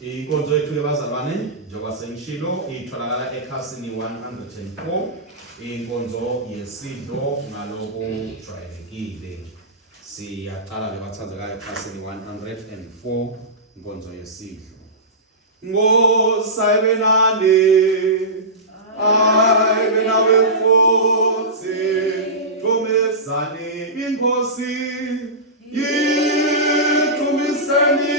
Inkonzo yethu ke bazalwane njengoba sengishilo itholakala ekhasini 104 inkonzo yesidlo ngaloko jwayelekile. Siyaqala ke bathandzekayo ekhasini 104 inkonzo yesidlo. Ngosayibenane ayibenawe futhi tumesane inkosi yitumiseni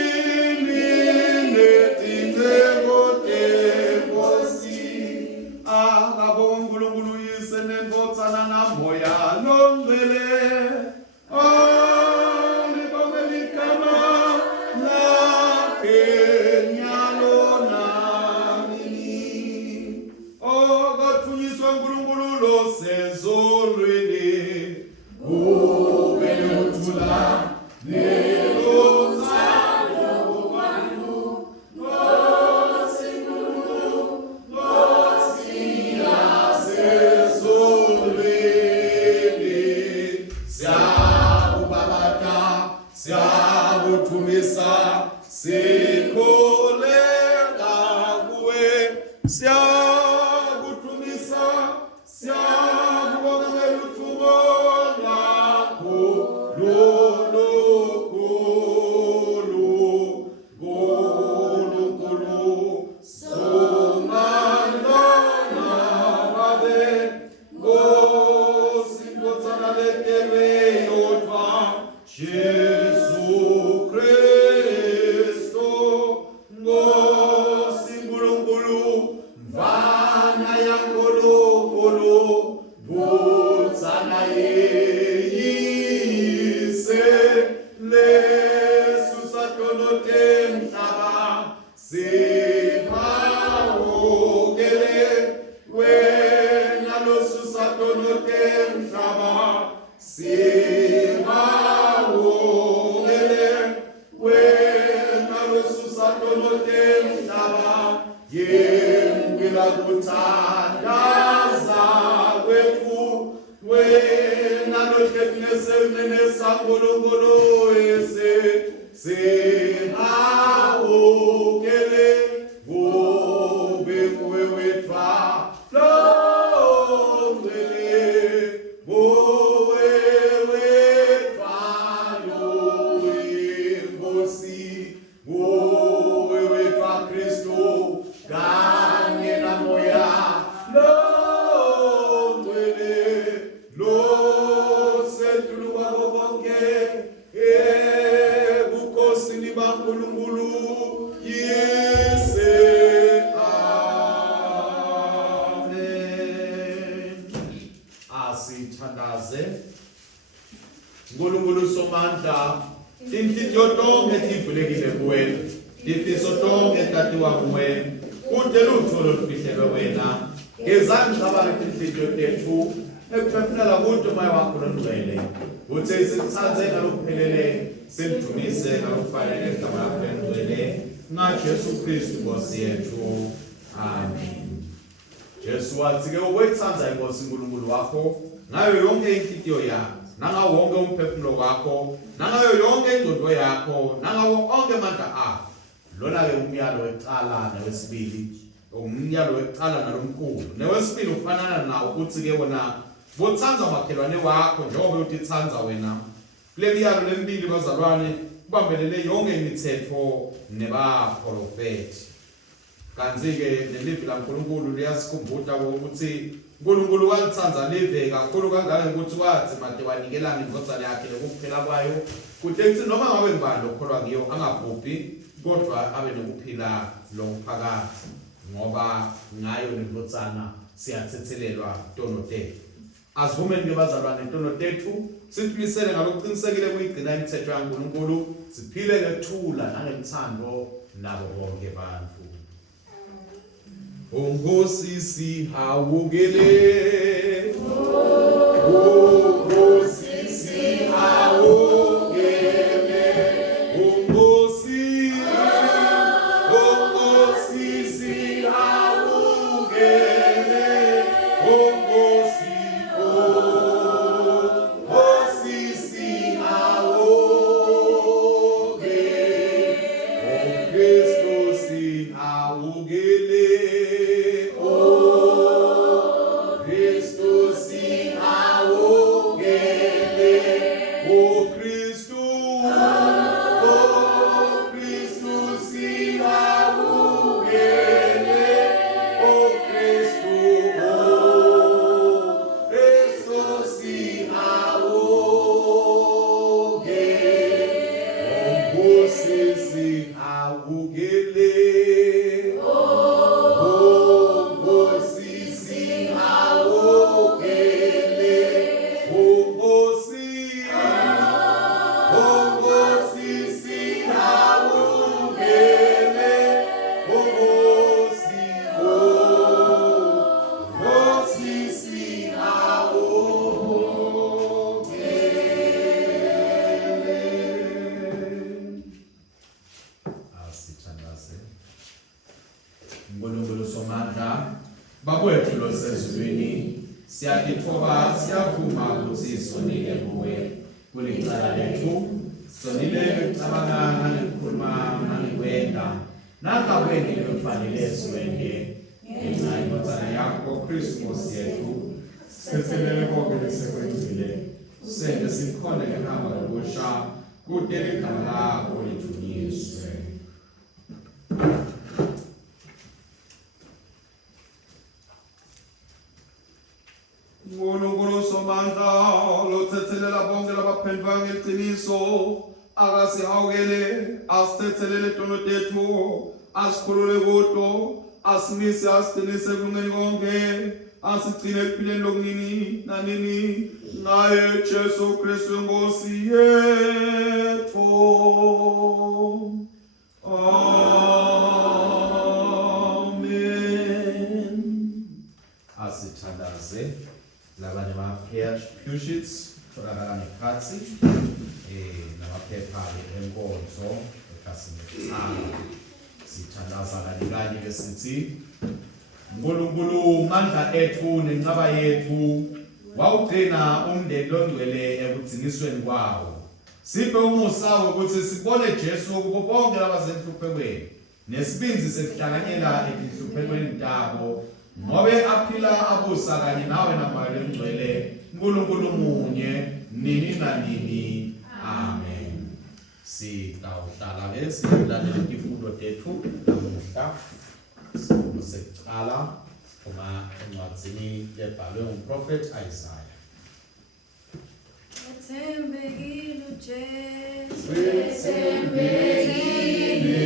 Nkulunkulu somandla inhliziyo tonke tivulekile kuwena ifiso tonke tatiwa kuwena kude lutholo lufihlelwe wena ngezangicabange inhliziyo tethu ekuphefumula kude moya wakho longcwele uthe sithathe ngalokuphelele simdumise ngalokufanele igama lakho lengcwele ngaJesu Kristu Nkosi yethu amen. Jesu wathi ke ukwethanza inkosi uNkulunkulu wakho ngayo yonke inhliziyo yakho nangawo wonke umphefumulo wakho nangayo yonke ingqondo yakho nangawo onke amandla akho. Lona ke umyalo wecala newesibili umyalo wecala nalomkhulu newesibili ufanana nawo uthi ke wona bothanza makhelwane wakho njengoba utithanza wena. Kule miyalo lemibili bazalwane kubambelele yonke imithetho nebaprofeti. Kanti ke lelivi laNkulunkulu liyasikhumbuza ukuthi uNkulunkulu walithanda live kakhulu kangaka ukuthi wathi made wanikelana indodana yakhe lokuphela kwayo kuthi ethi noma ngabe ngibani lokholwa ngiyo angabhubhi kodwa abe nokuphila lokuphakathi ngoba ngayo lendodana siyathethelelwa tono tethu. Asivumeni ke bazalwane tono tethu siphikisele ngalokuqinisekile kuyigcina imithetho yaNkulunkulu siphile ngethula nangemthando nabo bonke abantu. Ongosi sihawukele Ongosi sihawukele Ongosi sihawukele Ongosi sihawukele Kristu Siyakuthoba siyavuma ukuthi sonile kuwe kulicala lethu sonile ekucabanga nangokukhuluma nangokwenda nangakwenye ekufanele siwende ngenxa yendodana yakho Kristu Nkosi yethu sithethelele konke lesekwenzile sende simkhonde ngehamba lokusha kude ligama lakho lidunyiswe. Nkulunkulu Somandla lothethelela bonke labaphendva ngeqiniso akasihawukele asithethelele izono zethu asikhulule kuto asimise asiqinise kulungeni konke asigcine ekuphileni lokunini nanini ngaye Jesu Kristu Nkosi yethu. Amen. Asithandaze labanye ama-pew sheets tholakala ngekhatsi namaphepha enkonzo ekhasini lokuqala. Sithandaza kanye ke sithi Nkulunkulu mandla ethu nenqaba yethu wawugcina umndeni longcwele ekudzingisweni kwawo. Siphe umusa ukuthi sibone Jesu kubo bonke labasenhluphekweni nesibinzi sekuhlanganyela ezinhluphekweni zabo ngobe aphila abusa kanye nawe namoya lengcwele Nkulunkulu munye nini nanini. Amen. Sitawuhlala ke silalela izifundo zethu namuhla. Isifundo sekuqala uma encwadzini lebhalwe ngumprofeti Isaiah. Wethembekile uJesu, Wethembekile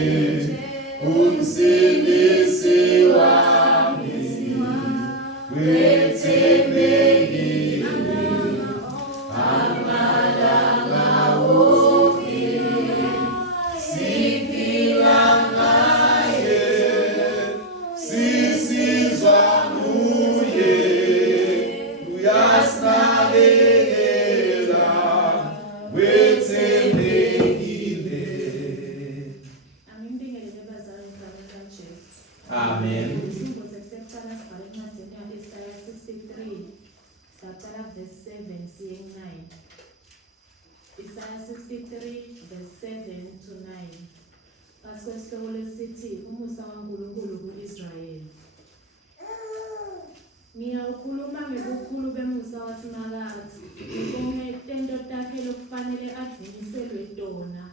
umsindisi wami, wethembekile amalanga wonke siphila ngaye sisizwa nguye uyasinakekela wethembekile. Angimbingelele bazali ngegama likaJesu. Amen. Isifundo sekuqala sibhala encwadini ka-Isaiah 63 saqala verse 7 siye 9. Isaiah 63 verse 7 to 9. Phasi kwesihloko lesithi umusa kaNkulunkulu ku-Israyeli. Ngiyawukhuluma ngobukhulu bemusa wasemakade, ngibonge tento takhe lokufanele adluliselwe tona.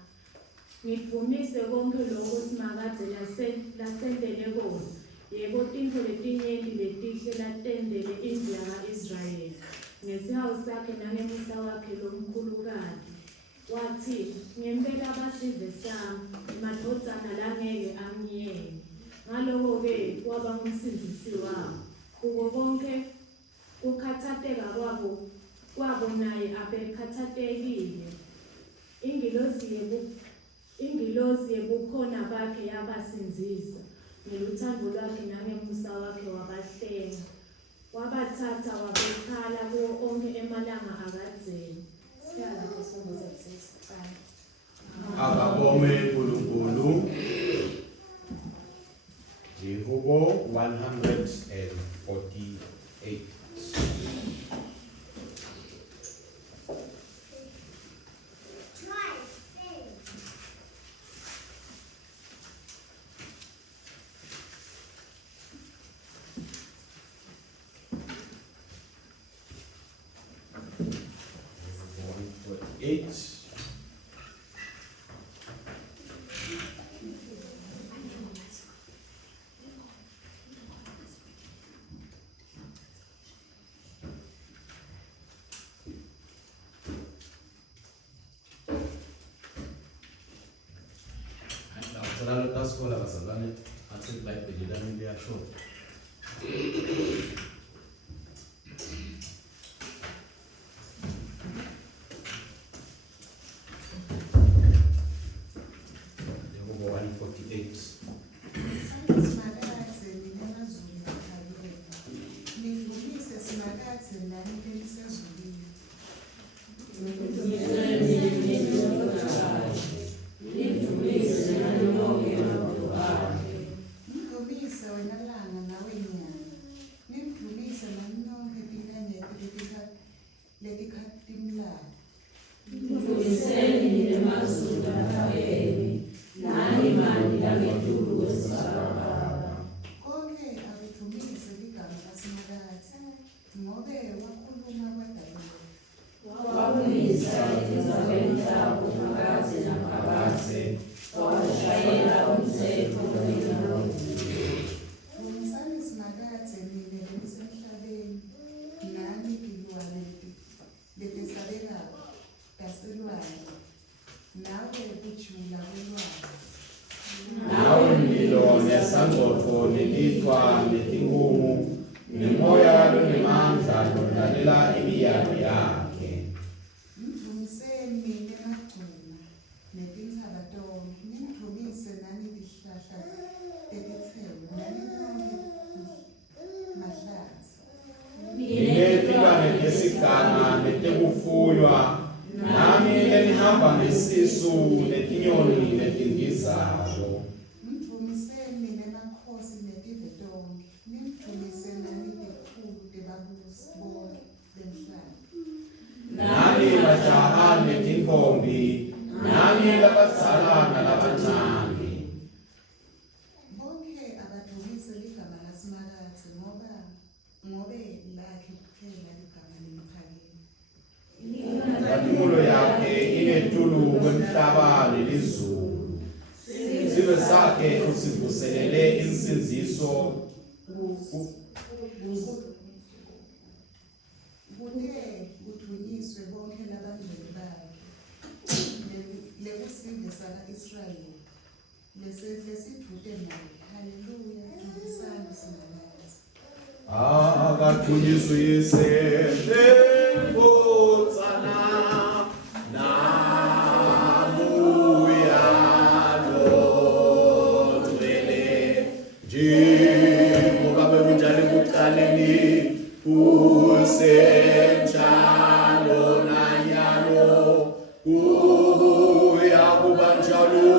Ngivumise konke lokho simakade lasendele kona. Yebo tintfo letinyenti letihle latendele indlu yaka-Israyeli. Ngesihawu sakhe nangemusa wakhe lomkhulukade. Wathi, ngempela abasive sami, madvodzana langeke amnyenge. Ngaloko-ke waba ngumsindisi wabo. Kuko konke kukhathateka kwabo naye abekhathatekile. Ingilozi yebukhona bakhe yabasinzisa. Ngeluthando lwakhe nangemusa wakhe wabahlenga. Wabathatha wabekhala kuwo onke emalanga akadzeni. Akabonge uNkulunkulu. Jehubo 148. Lalu tas sekolah bazalwane athi iBhayibheli lami liyasho. Jehubo 148. Nawe mlilo nesangotho nelithwa netingumu nemoya lonemandla lodalela imiyalo yakhe. Niletilwane lesiganga netekufuywa nami lenihamba ngesisu netinyoni netindizayo. Nani bajaha netintombi, nani labadzala nalabancane. Inkazimulo yakhe inetulu kwemhlaba nelizulu. Isizwe sakhe usivuselele insinziso. Kuthunyiswe bonke labangcwele bakhe lekusinde saka-Israyeli lesithute naye. Haleluya, dumisani singabazi. Akathunyiswise ntembotsana nabuya longcwele njengoba bekunjalo ekuqaleni kusenjalo nanyalo kuya kuba njalo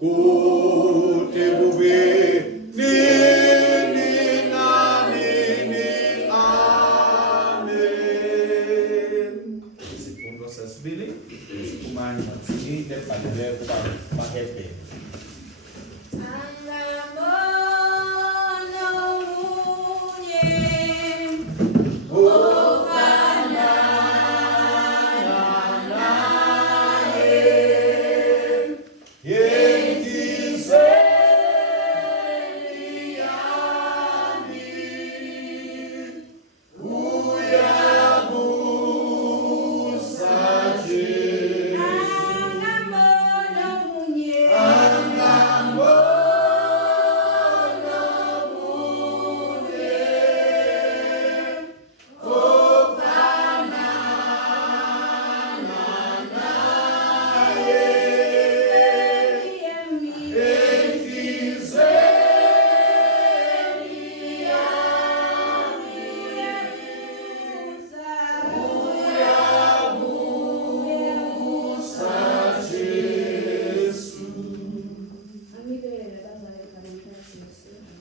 kude kube nini nanini. Amen. Isifundo sesibili siphumani ngathi lebhalele kubaHebheru.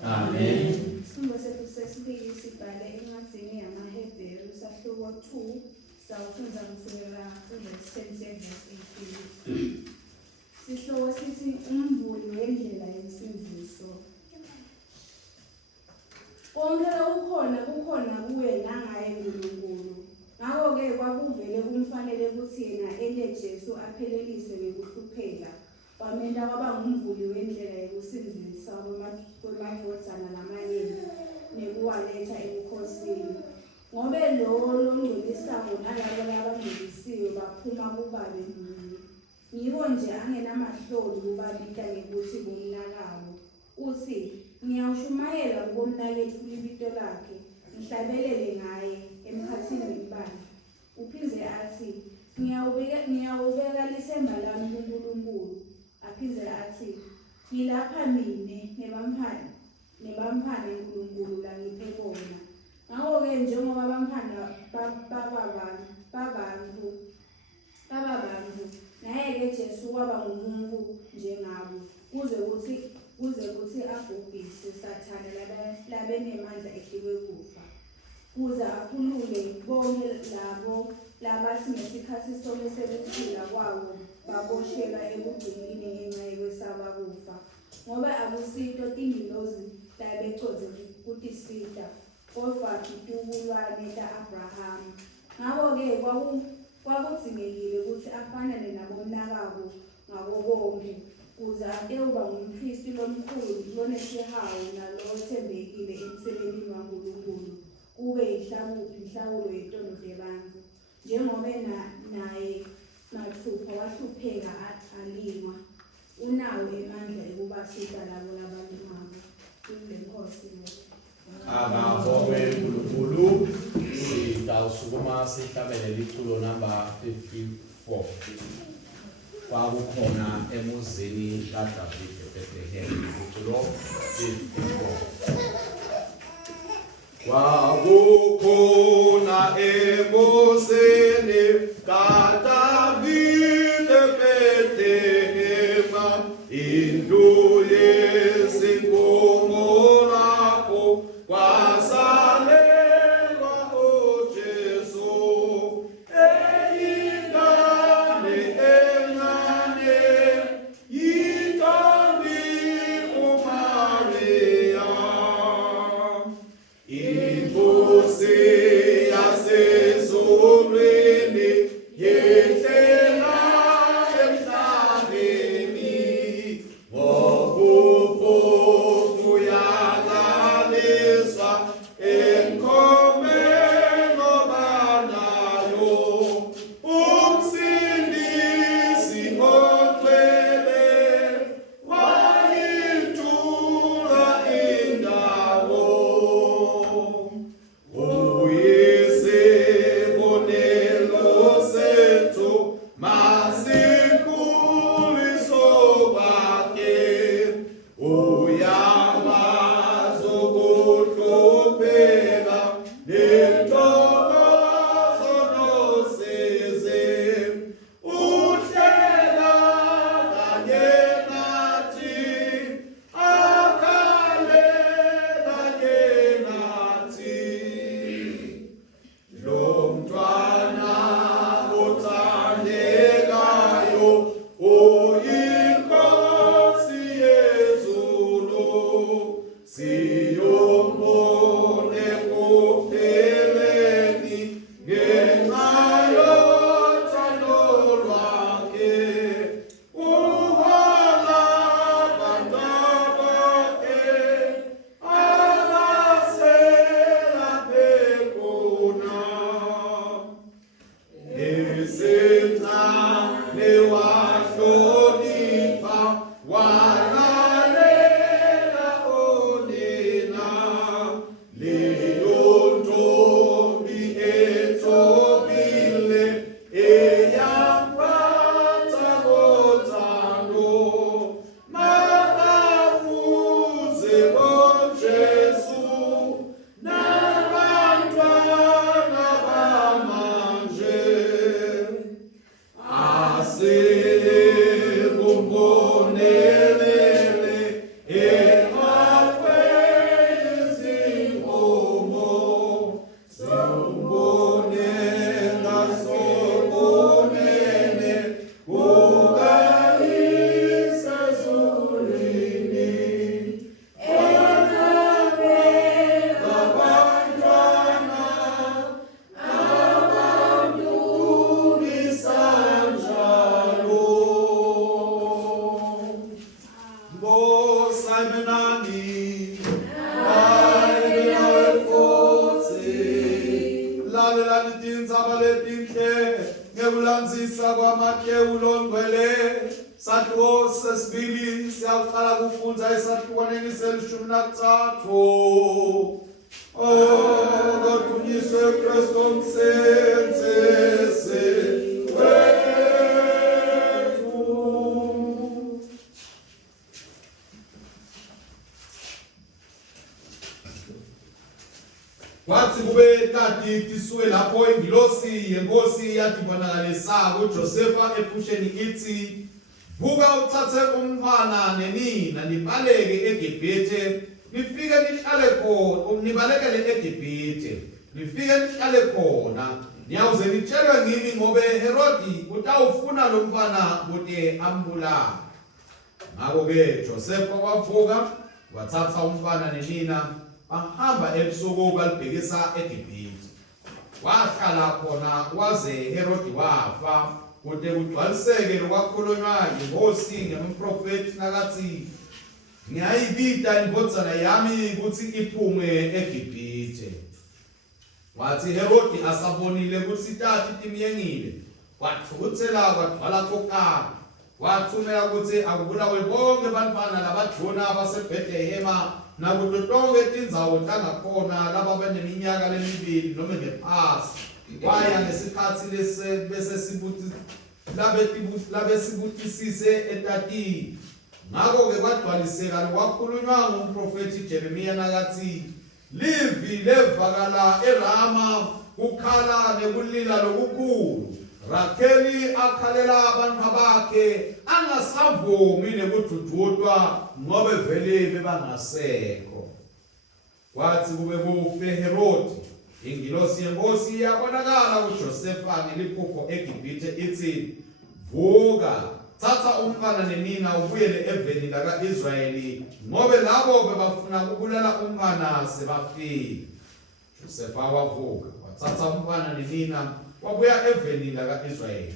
Amen. Isifundo sethu sesibili sibhale encwadini yamaHebheru sahluko 2 sawufunda kusukela ku-verse 10 verse 18. Sihloko sithi umvuli wendlela yensinziso. Konke kukhona kuwe nangaye uNkulunkulu. Ngakho-ke kwakuvele kumfanele ukuthi yena Jesu aphelelise ngekuhlupheka. Wamenda waba ngumvuli wendlela yokusinzisa kwemadvodzana namanyeni nekuwaletha ebukhosini. Ngobe lowo longcolisayo nalabo labangcolisiwe baphuma kubabe munye. Yiko nje angenamahloni kubabita ngekuthi bomnakabo. Uthi, ngiyawushumayela kubomnakethu libito lakhe, ngihlabelele ngaye emkhathini webandla. Uphinde athi, ngiyawubeka lisemba lami kuNkulunkulu. Aphinde athi, ngilapha mine nebamphane uNkulunkulu langiphe bona. Ngakho-ke njengoba abamphane babantu, naye-ke Jesu waba ngumuntu njengabo, kuze kuthi abhubhise Sathane labenemandla ehliwe kufa, kuze akhulule bonke labathi ngesikhathi sonke sekuphila kwabo baboshelwa ekugcineni ngenxa yokwesaba kufa. Ngoba akusito tingilozi labecodze kutisita, kodwa itukulwane la-Abrahamu. Ngakho-ke kwakudzingekile ukuthi kwabo ngako konke ukuze ayoba ngumpristi lomkhulu lonesihawu nalo othembekile emsebenzini waNkulunkulu kube inhlawulo yetono lebantu njengoba naye mathupha wahlupheka alingwa unawo emandla ekubasika labo labalingabo kulenkosi Akabongwe uNkulunkulu sitawusukuma sihlabele liculo number 54 kwakukhona emuzini kaDavid eBethlehem liculo 54 kwakukhona emuzini kaDavid eBethlehem indlu yezinkomo lapho kwasalelwa uJesu eyingane encane yintombi uMaria inkosi yasezulwini yehlela emhlabeni ngokuphofu yalaliswa enkomeni obanayo umsindisi ogcwele wayithula indawo uyisibonelo sethu masikhuliso kwakhe uyakwazi ukuhlupheka nentokozo nosizi uhlela kanye nathi akhale kanye nathi lo mntwana othandekayo uyinkosi yezulu siyombone kupheleni ngenxa yothando lwakhe uhola bantwabakhe abaselaphe khona esencane wahlonipha walalela onina leyo ntombi ethobile eyaphatha ngothando makafuze ngoJesu nabantwana bamanje asikumbonelele emakhweni zinkomo simbonela sobonene kukayise ezulwini abantwana abamdumisa njalo ngoSimonani lalelani tindzaba letinhle ngekulandzisa kwamathewu longcwele sakhiwo sesibili siyaqala kufundza esahlukaneni selishumi nakutsatfu kodunyiswe Kristu msenzisi wethu. Kwathi kube kanti tisuke lapho ingilosi yenkosi yadibanakalisa kuJosefa ephusheni ithi vuka uthathe umfana nenina nibaleke eGibhithe nifike nihlale khona nibalekele eGibhithe nifike nihlale khona niyawuze nitshelwe ngimi ngoba Herodi utawufuna lo mfana ukuthi ambulale. Ngakho-ke Josefa wavuka wathatha umfana nenina bahamba ebusuku balibhekisa eGibhithe wahlala khona waze Herodi wafa kude kugcwaliseke lokwakhulunywa inkosi ngemprofeti nakathi ngiyayibida indvodzana yami ukuthi iphume eGibhithe. Wathi Herodi asabonile ukuthi tati timyengile, wathukuthela kwagcwala kokaka, wathumela ukuthi akubulawe bonke bantwana labaduna baseBhethehema nakuto tonke tindzawo tangakhona laba baneminyaka lemibili noma ngephasi. Waya ngesikhathi labesibutisise etatini. Ngakho-ke kwagcwaliseka lokwakhulunywa ngumprofethi Jeremiya nakathi livi levakala eRama kukhala nekulila lokukhulu. Rakheli akhalela abantu bakhe angasavumi nekudududwa ngoba vele bebangasekho. Kwathi kube kufe Herodi, ingilosi yenkosi yabonakala kuJosefa ngeliphupho eGibhithe ithi, vuka, thatha umfana nenina ubuyele eveni laka-Israyeli ngoba labo bebafuna ukubulala umfana sebafile. Josefa wavuka, wathatha umfana nenina wabuya eveni laka-Israyeli.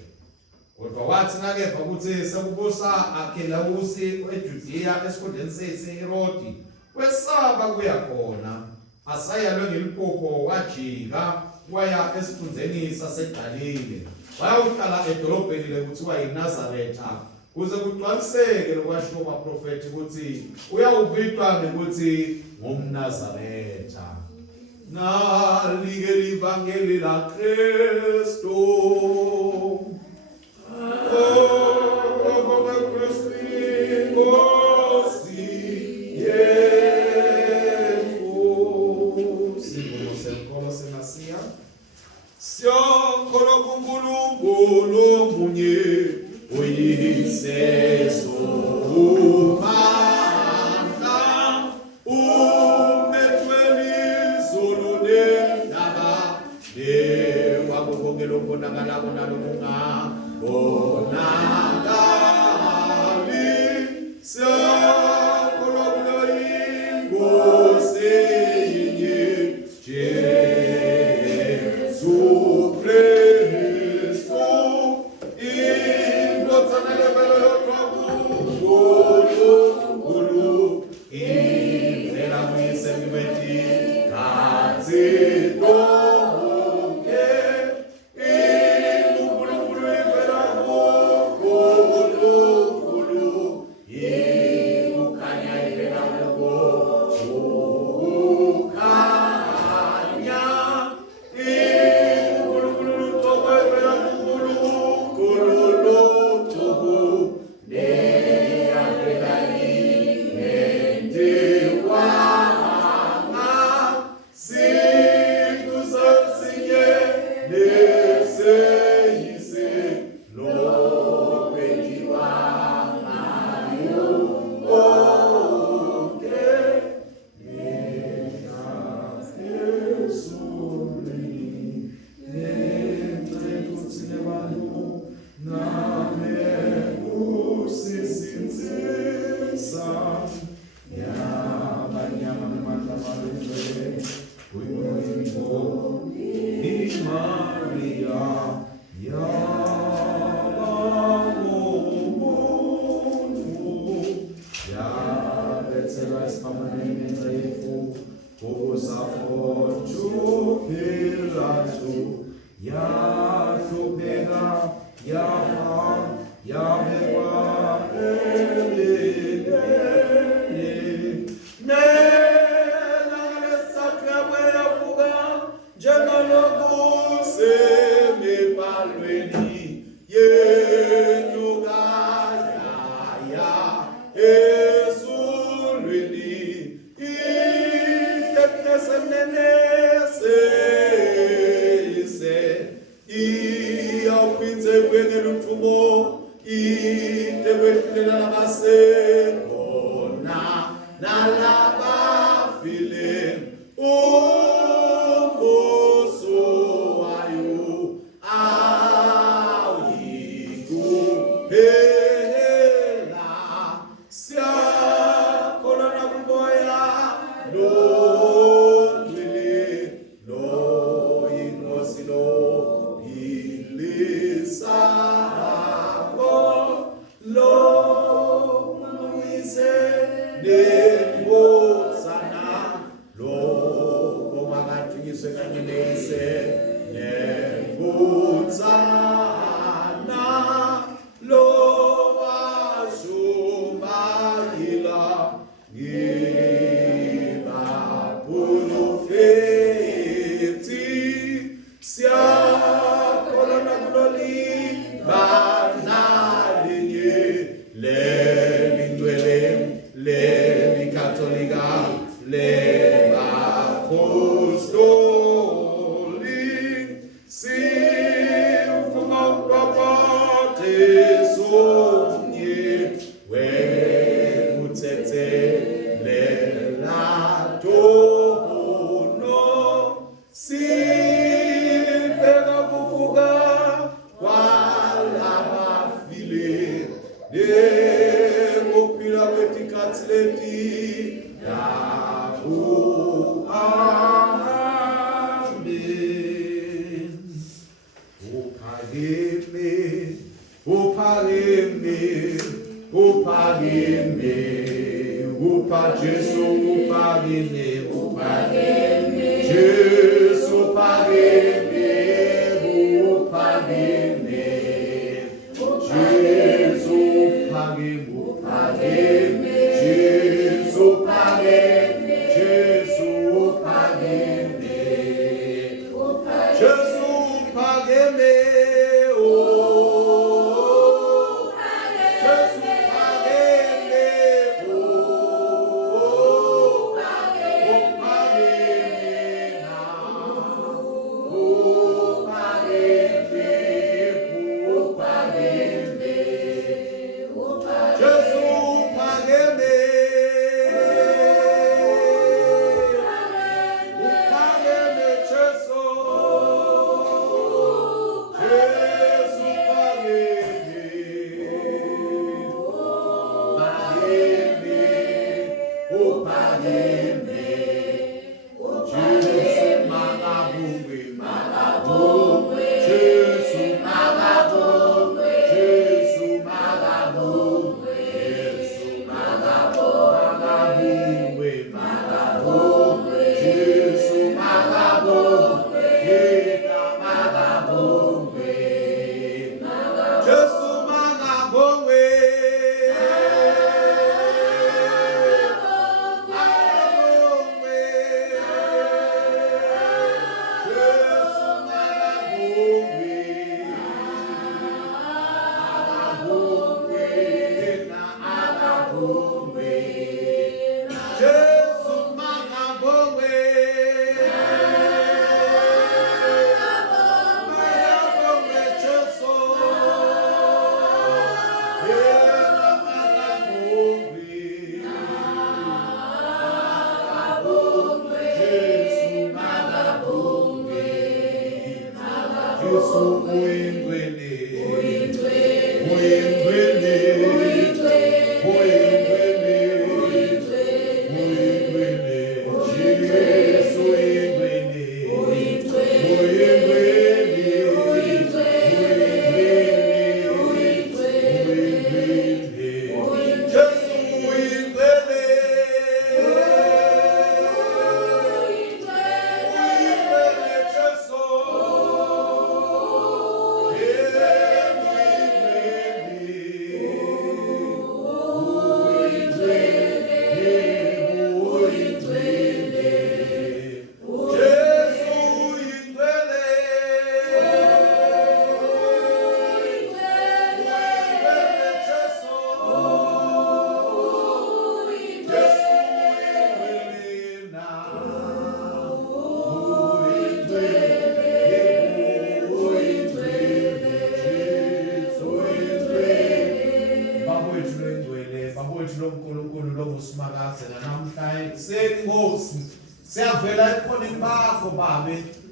Kodwa wathi nakeva ukuthi sekubusa Akhelawusi eJudiya esikhundleni seHerodi, wesaba kuya khona. Asayalwe ngeliphupho wajika waya esikhundleni saseGalile. Wayawuhlala edolobheni lekuthiwa yiNazaretha kuze kugcwaliseke lokwashiwo kwaprofethi ukuthi uyawubitwa ngekuthi ngumNazaretha. Nalike livangeli la Kristo. Siyankolo kuNkulunkulu munye uyiseso umandla umethweliso lolendaba lewabo konke lombonakala bona lobungabonakali. Siyankolo kuYinkosi yinye Jesu Kristu, indvodzana levelo yokuNkulunkulu, ivela kuyise mibeti katsi tonke. INkulunkulu ivela kuNkulunkulu, ikukhanya ivela kukukhanya. Ilisa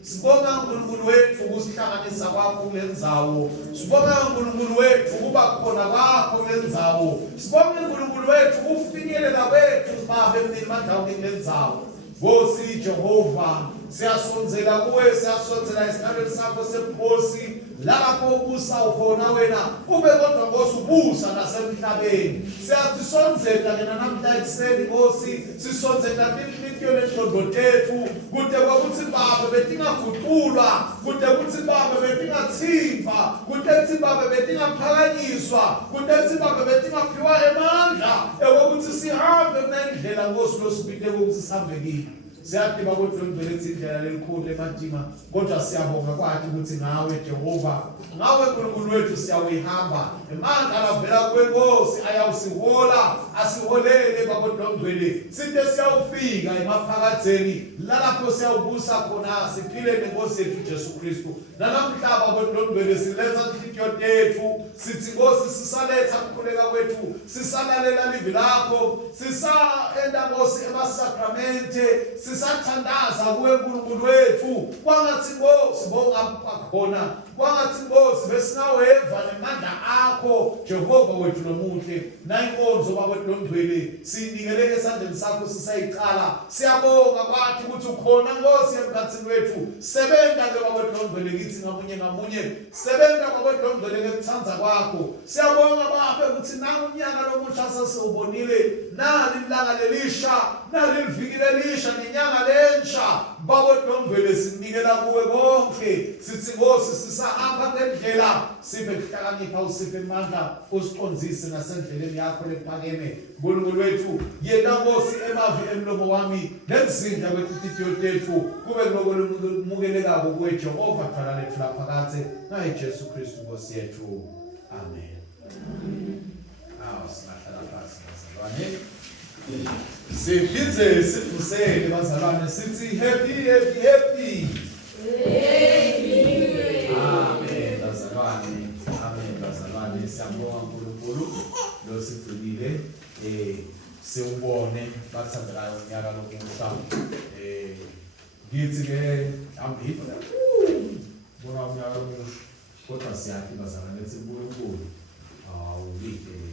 Sibonga uNkulunkulu wethu ukusihlanganisa kwakho kule ndzawo. Sibonga uNkulunkulu wethu ukuba khona kwakho kule ndzawo. Sibonga uNkulunkulu wethu ukufinyelela kwethu Baba emini mandawo kule ndzawo. Nkosi Jehova, siyasonzela kuwe, siyasonzela esikhalweni sakho sebukhosi. Lapho ubusa ukhona wena, ube kodwa Nkosi ubusa nasemhlabeni. Siyasonzela ke namhla ekuseni Nkosi, sisonzela inhliziyo nengqondo tethu, kude kwakuthi Baba betingaguqulwa, kude kuthi Baba betingathimba, kude kuthi Baba betingaphakanyiswa, kude kuthi Baba betingaphiwa emandla, ukuthi sihambe kulendlela Nkosi losibite ukuthi sihambe kiyo. siyadinga ukuthi ngibeleze indlela lelikhulu ematima kodwa siyabonga kwathi ukuthi ngawe Jehova ngawe uNkulunkulu wethu siyawihamba emandla avela kwenkosi ayawusihola asiholele bakodwa sithe siyawufika emaphakatheni lalapho siyawubusa khona siphile nenkosi yethu Jesu Kristu nalamhlaba kodwa siletha inhliziyo yethu sithi Nkosi sisaletha ukukhuleka kwethu sisalalela livi lakho sisaenda Nkosi emasakramente sisathandaza kuwe uNkulunkulu wethu kwangathi Nkosi bongakhona kwangathi Nkosi besingaweva nemandla akho Jehova wethu nomuhle nayinkonzo bakodwa sinikele esandleni sakho sisayiqala siyabonga kwathi ukuthi ukhona Nkosi emkhathini wethu sebenza ke bakodwa kithi ngamunye sebenza bakodwa ngekuthanza kwakho siyabonga Baba ukuthi nangu unyaka lomusha sesiubonile nali ilanga lelisha nali iviki lelisha nenyanga lensha bakodwa sinikela kuwe konke sithi Nkosi sisahamba ngendlela siphe ukuhlakanipha usiphe amandla usiqonzise nasendleleni yakho lephakeme uNkulunkulu wethu yena Nkosi emavi emlomo wami nemzinda kwethu yethu kube ngokulemukeleka kuwe Jehova dala lethu laphakathe naye Jesu Kristu Nkosi yethu amen. Singahlala phansi bazalwane siphindze sivusele bazalwane sithi happy happy happy amen bazalwane siyabonga uNkulunkulu lo sigcinile siubone bathandekayo unyaka lomusha ngithi ke ambipha bona unyaka lomusha kodwa siyaphi bazalwane lethi uNkulunkulu awulihle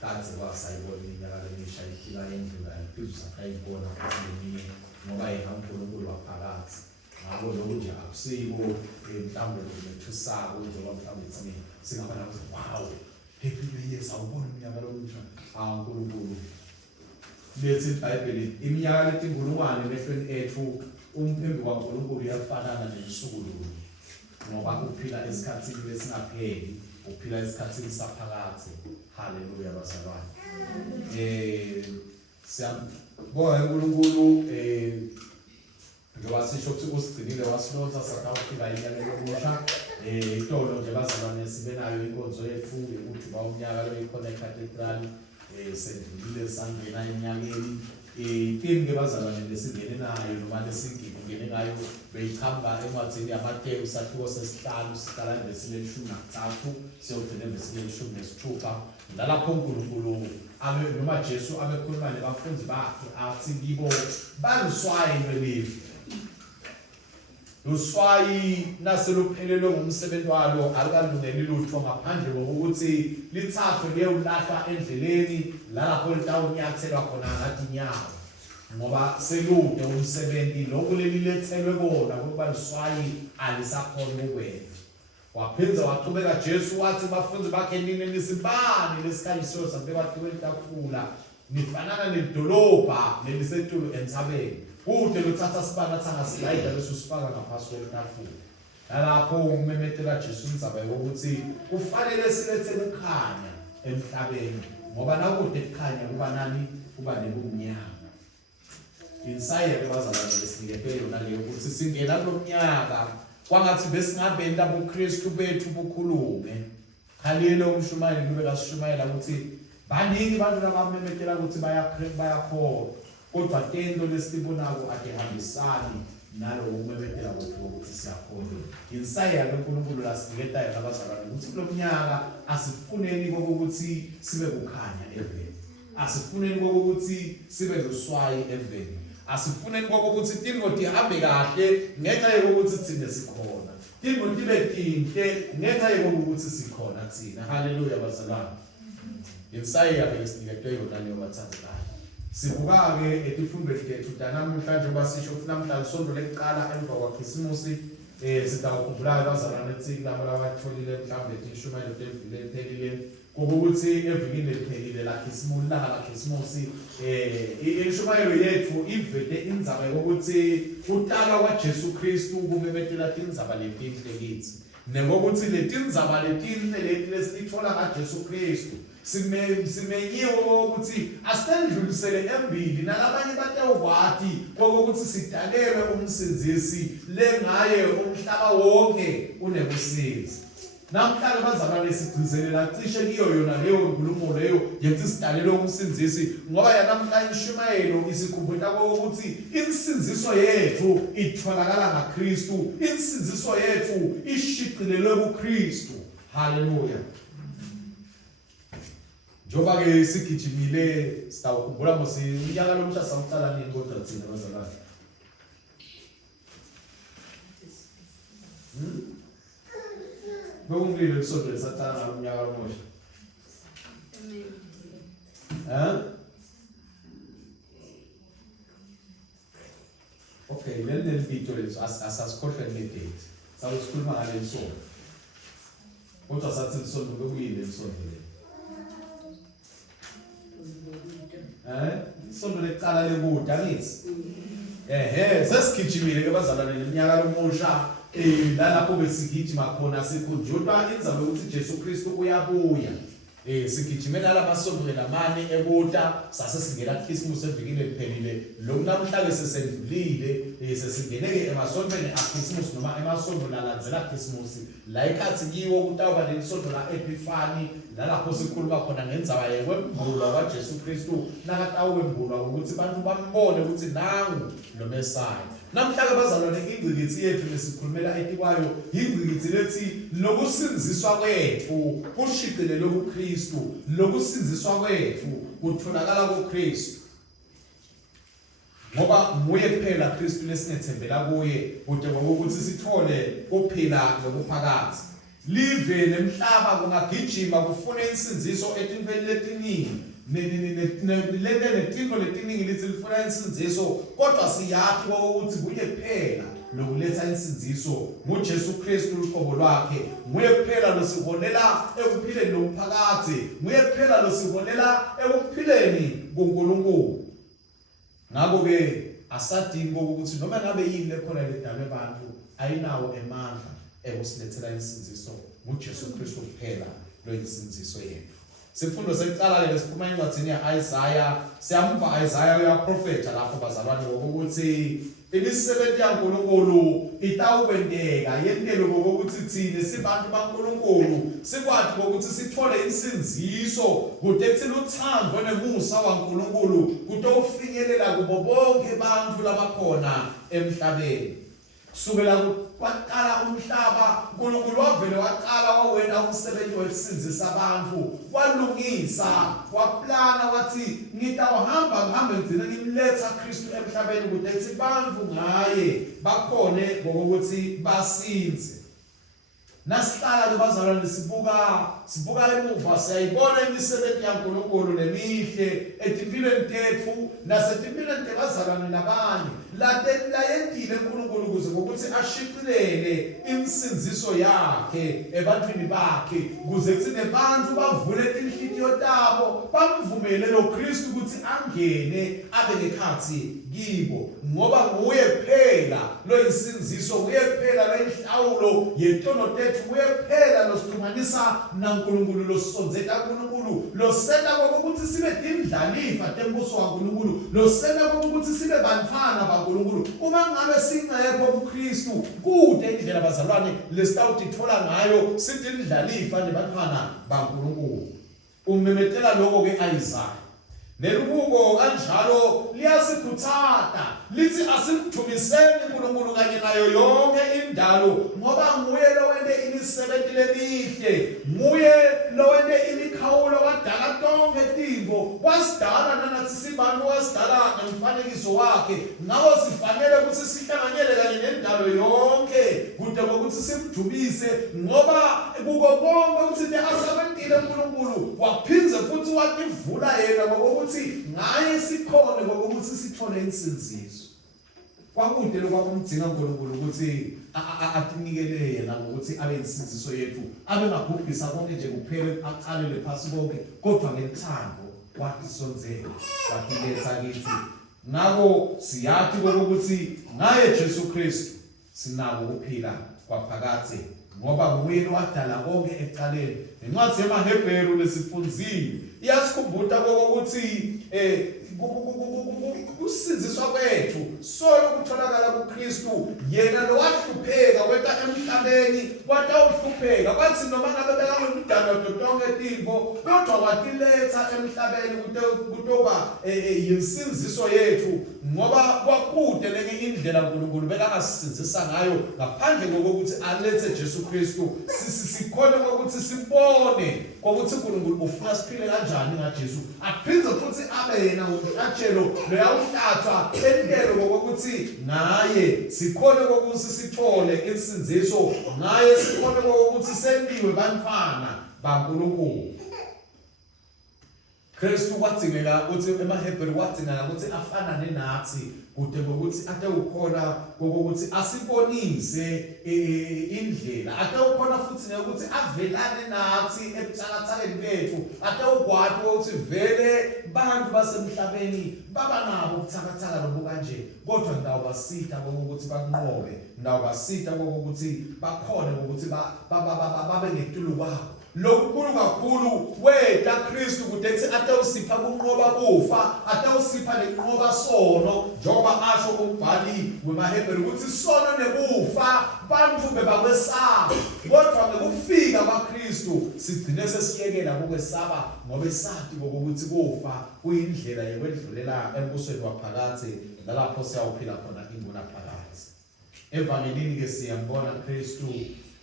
kaze wasayibona inyaka lemisha ifika endlula iphezulu sakayibona ukuthi ngoba yena uNkulunkulu waphakathi ngabo lokho nje akusibo mhlawumbe lokuthusako njengoba mhlawumbe thina singabona ukuthi wow happy new year sawubona unyaka lomusha uNkulunkulu lethi iBhayibheli iminyaka letinkulungwane lehlweni ethu umpembi kaNkulunkulu uyafanana nemsukulu ngoba uphila esikhathini lesingapheli uphila esikhathini saphakathi haleluya bazalwane siyabonga uNkulunkulu njengoba sisho ukuthi usigcinile wasilonza sakafika inyaka lomusha itolo nje bazalwane sibe nayo inkonzo yethu ukuthi bawunyaka lo ikhona eCathedral sendlulile sangena enyakeni iphini ke bazalwane lesingene nayo noma lesingene ngayo beyikhamba encwadini yaMateyu isahluko sesihlanu siqala ngesileshumi nantathu siyogcina ngesileshumi nesithupha nalapho uNkulunkulu noma Jesu abekhuluma nabafundi bakhe athi kibo baluswayi lwelifa luswayi naseluphelelwe ngumsebenzi walo alikalungeli lutho ngaphandle kokuthi lithathwe liyolahla endleleni lalapho litawunyathelwa khona ngathi inyawo ngoba selude umsebenzi lokhu lelilethelwe kona kuba luswayi alisakhona ukwenza waphinza waqhubeka Jesu wathi bafundi bakhe nini nisibani lesikhanyisiwe sabekwathi kwetafula nifanana nedolobha lelisetulu entsabeni kude luthatha sibana thangasilayida leso sifaka ngaphansi kwetafula lalapho umemetela Jesu indzaba yokuthi kufanele silethe ukukhanya emhlabeni ngoba nakude kukhanya kuba nani kuba nebumnyama insaya bezalwane lesinike yona leyo ukuthi singena kulomnyaka kwangathi besingabenda uKristu bethu bukhulume khalile umshumayeli kube kasishumayela ukuthi baningi abantu abamemetela ukuthi bayakholwa kodwa tendo lesibonako akehambisani nalo umemetela ukuthi siyakholwa insaya loNkulunkulu lasiniketa yona abazalwane ukuthi kulomnyaka asifuneni ukuthi sibe kukhanya eveni asifuneni ukuthi sibe luswayi eveni asifuneni ukuthi ingoti ihambe kahle ngenxa yokuthi thina sikhona ingoti letinhle ngenxa yokuthi sikhona thina haleluya bazalwane insaya besiniketwe yona leyo bathandekayo sibuka ke etifundweni tethu namhlanje basisho ukuthi namhlanje sonto lekuqala emva kwaKhisimusi sidawukhumbula abazalwane ethi labo abatholile mhlawumbe ishumayelo lephelile kokuthi evikini lephelile la Khisimusi la Khisimusi ishumayelo yethu ivete indzaba yokuthi utalwa kwaJesu Kristu kumemetela indzaba lephinhle kithi nengokuthi letindzaba leti lesithola kaJesu Kristu simenyiwe ukuthi asendlulisele embili nalabanye batewukwati kokuthi sidalelwe umsinzisi lengaye umhlaba wonke unebusizi. Namhlanje bazalwane sigcizelela cishe kiyo yona leyo nkulumo leyo yethi sidalelwe umsinzisi ngoba yanamhlanje ishumayelo isikhumbula ukuthi insinziso yethu itholakala ngaKristu, insinziso yethu ishiqilelwe kuKristu. Haleluya. Njoba ke sigijimile sitawukhumbula mose unyaka lo mhla samhlala nini kodwa thina bazalwane. Bongile kusondela sathana unyaka lo mhla. Okay, leli video asasikhohlwe ngedate. Sawusikhuluma ngale nsonto. Kodwa sathi nsonto bekuyile nsonto le. Isonto leqala lekude angithi sesigijimile ke bazalwane leminyaka lomusha lapho besigijima khona sikhunjulwa indzaba ukuthi Jesu Kristu uyabuya. Sigijimela lamasonto lamane ekuta sase singena kuChristmas evikini eliphelile lokunamhla ke sesendlulile sesingene ke emasontweni aChristmas noma emasonto lalandzela Christmas la ikhathi kiwo kutawuba lesonto la Epiphany nalapho sikhuluma khona ngendzaba yekwembulwa kaJesu Kristu nakatawembulwa ukuthi abantu bambone ukuthi nangu lo Messiah. Namhla ke bazalwane ingqikithi yethu lesikhulumela etikwayo ingqikithi lethi lokusinziswa kwethu kushiqilele kuKristu, lokusinziswa kwethu kutholakala kuKristu. Ngoba nguye kuphela Kristu lesingethembela kuye kude ngokuthi sithole kuphila nokuphakathi. Live nemhlaba kungagijima kufuna insinziso etintweni letiningi. Netintlo letiningi lithi lifuna insinziso kodwa siyathi ukuthi kuye kuphela lokuletha insinziso nguJesu Kristu uqobo lwakhe. Nguye kuphela losiholela ekuphileni nomphakathi, nguye kuphela losiholela ekuphileni kuNkulunkulu. Ngakho ke asadingi ukuthi noma ngabe yini lekhona ledalwe abantu ayinawo emandla ekusilethela insinziso nguJesu Kristu kuphela lo insinziso yethu. Sifundo sekuqala ke lesiphuma encwadini yaIsaiah, siyamva Isaiah uyaprofeta lapho bazalwane ukuthi imisebenzi yaNkulunkulu itawukwendeka yentelwe ngokuthi thina sibantu baNkulunkulu sikwathi ukuthi sithole insinziso kude kuthina uthando nemusa waNkulunkulu kutofinyelela kubo bonke abantu labakhona emhlabeni. Kusukela kwaqala umhlaba uNkulunkulu wavele waqala wawena umsebenzi wokusinzisa abantu, walungisa, waplana wathi ngitawuhamba ngihambe ngigcina ngimletha Kristu emhlabeni kude kuthi abantu ngaye bakhone ngokuthi basinze. Nasihlala ke bazalwane sibuka emuva siyayibona imisebenzi yaNkulunkulu nemihle etimpilweni tethu nasetimpilweni tebazalwane nabanye. Layendile uNkulunkulu ukuze ngokuthi ashiqilele insinziso yakhe ebantwini bakhe ukuze kuthi nebantu bavule inhliziyo zabo bamvumele lo Kristu ukuthi angene abe nekhathi kibo ngoba nguye kuphela lo insinziso, nguye kuphela lo inhlawulo yentono tethu, nguye kuphela losixhumanisa naNkulunkulu, losonzeta kuNkulunkulu, losenda kokuthi sibe indlalifa tembuso waNkulunkulu, losenda kokuthi sibe bantwana baNkulunkulu. Uma ngabe singekho kuKristu kude indlela bazalwane lesitawutithola ngayo sithi indlalifa nebantwana baNkulunkulu. Umemetela lokho ke Isaiah nelubuko kanjalo liyasikhuthaza lithi asimthumiseni uNkulunkulu kanye nayo yonke indalo ngoba nguye lo wende imisebenzi lemihle, nguye lo wende imikhawulo wadala tonke izinto, wasidala nanathi sibantu wasidala ngemfanekiso wakhe, ngawo sifanele ukuthi sihlanganyele kanye nendalo yonke kude ngokuthi simdumise ngoba kuko konke ukuthi asabentile uNkulunkulu waphinze futhi wativula yena ngokuthi ngaye sikhona ngokuthi sithole insinziso. Kwakude lokwakumdinga uNkulunkulu ukuthi atinikele yena ngokuthi abe insinziso yethu, abe ngabhubhisa konke nje kuphela aqalele phasi konke kodwa ngethando watisonzela watiletha kithi. Ngakho siyathi ukuthi ngaye Jesu Kristu sinako ukuphila kwaphakade ngoba nguyena wadala konke ekuqaleni. Incwadi yamaHebheru lesifunzile iyasikhumbuza ukuthi kusinziswa kwethu solo kutholakala kuKristu, yena lo wahlupheka weta emhlabeni watawuhlupheka kwathi noma ngabe bekangumdala tonke izinto kodwa watiletha emhlabeni kutoba yinsinziso yethu, ngoba kwakude lenye indlela uNkulunkulu bekangasizisa ngayo ngaphandle kokuthi alethe Jesu Kristu. Sikhona ukuthi sibone ukuthi uNkulunkulu ufuna siphile kanjani ngaJesu, aphindze futhi abe yena umhlatshelo loyawuhlathwa endelo kokuthi ngaye sikhona ukuthi sithole insinziso, ngaye sikhona ukuthi sendiwe bantwana baNkulunkulu. Kristu wadingeka ukuthi emaHebheru wadingeka ukuthi afanane nathi kude kokuthi ate ukhona ukuthi asibonise indlela, ate ukhona futhi ukuthi avelane nathi ebuthakathakeni bethu, ate ukwathi ukuthi vele bantu basemhlabeni baba nabo ubuthakathaka lobu kanje, kodwa ndawubasitha ukuthi banqobe, ndawubasitha ukuthi bakhone ukuthi babe ngetulu kwabo. Lokukhulu kakhulu weta Kristu kudethi atawusipha kunqoba kufa, atawusipha lenqoba sono, njengoba asho umbhali wemaHebheru ukuthi sono nekufa bantu bebakwesaba, kodwa ngekufika kwaKristu sigcine sesiyekela ukwesaba ngoba esathi ukuthi kufa kuyindlela yokwedlulela embusweni waphakathi nalapho siyawuphila khona inguna phakathi. Evangelini ke siyambona Kristu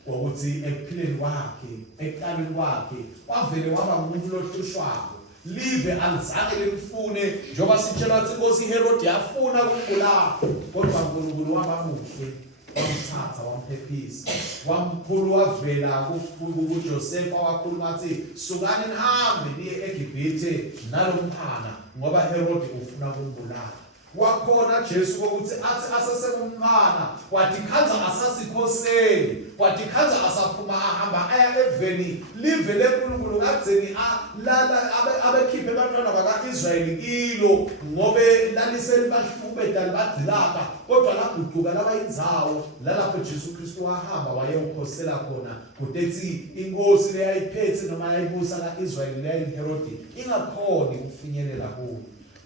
ukuthi ekuphileni kwakhe, ekuqaleni kwakhe wavele waba umuntu lohlushwayo, live alizange limfune njengoba sitshela ukuthi inkosi iHerodi yafuna ukumbulala, kodwa uNkulunkulu wabamuhle wamthatha wamphephisa, wamkhulu wavela kuJosefa wakhuluma athi sukani nihambe niye eGibhithe nalomphana ngoba Herodi ufuna ukumbulala. Wakhona Jesu ukuthi athi asesemumphana watikhanza asasikhoseni, watikhanza asaphuma ahamba aya eveni live leNkulunkulu kadzeni abekhiphe abantwana bakaIsrayeli kilo ngobe laliseli bahlubeda libagcilapha, kodwa laguquka laba indzawo lalapho Jesu Kristu wahamba wayewukhosela khona kudethi inkosi leyayiphethe noma yayibusa kaIsrayeli leyayiHerodi ingakhoni ukufinyelela kuyo.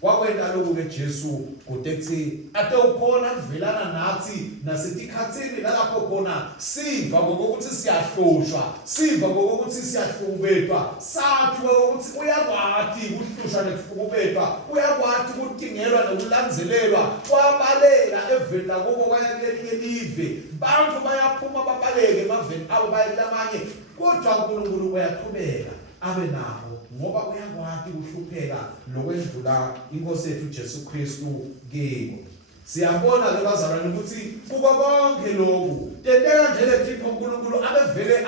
Wakwenda lokhu ke Jesu kudethi ate ukhona kuvelana nathi nasetikhathini lalapho khona siva ngokuthi siyahlushwa, siva ngokuthi siyahlubetwa, sathi ukuthi uyakwati ukuhlushwa nekuhlubetwa, uyakwati ukudingelwa nokulandzelelwa, kwabalela evela kubo kwayakulelinye live, bantu bayaphuma babaleke emaveni abo bayelamanye, kodwa uNkulunkulu uyaqhubeka abe nabo ngoba uyakwati ukuhlupheka lokwendlula inkosi yethu Jesu Kristu kibo. Siyabona ke bazalwane ukuthi kuba konke lokhu tenteka nje leThixo uNkulunkulu abevele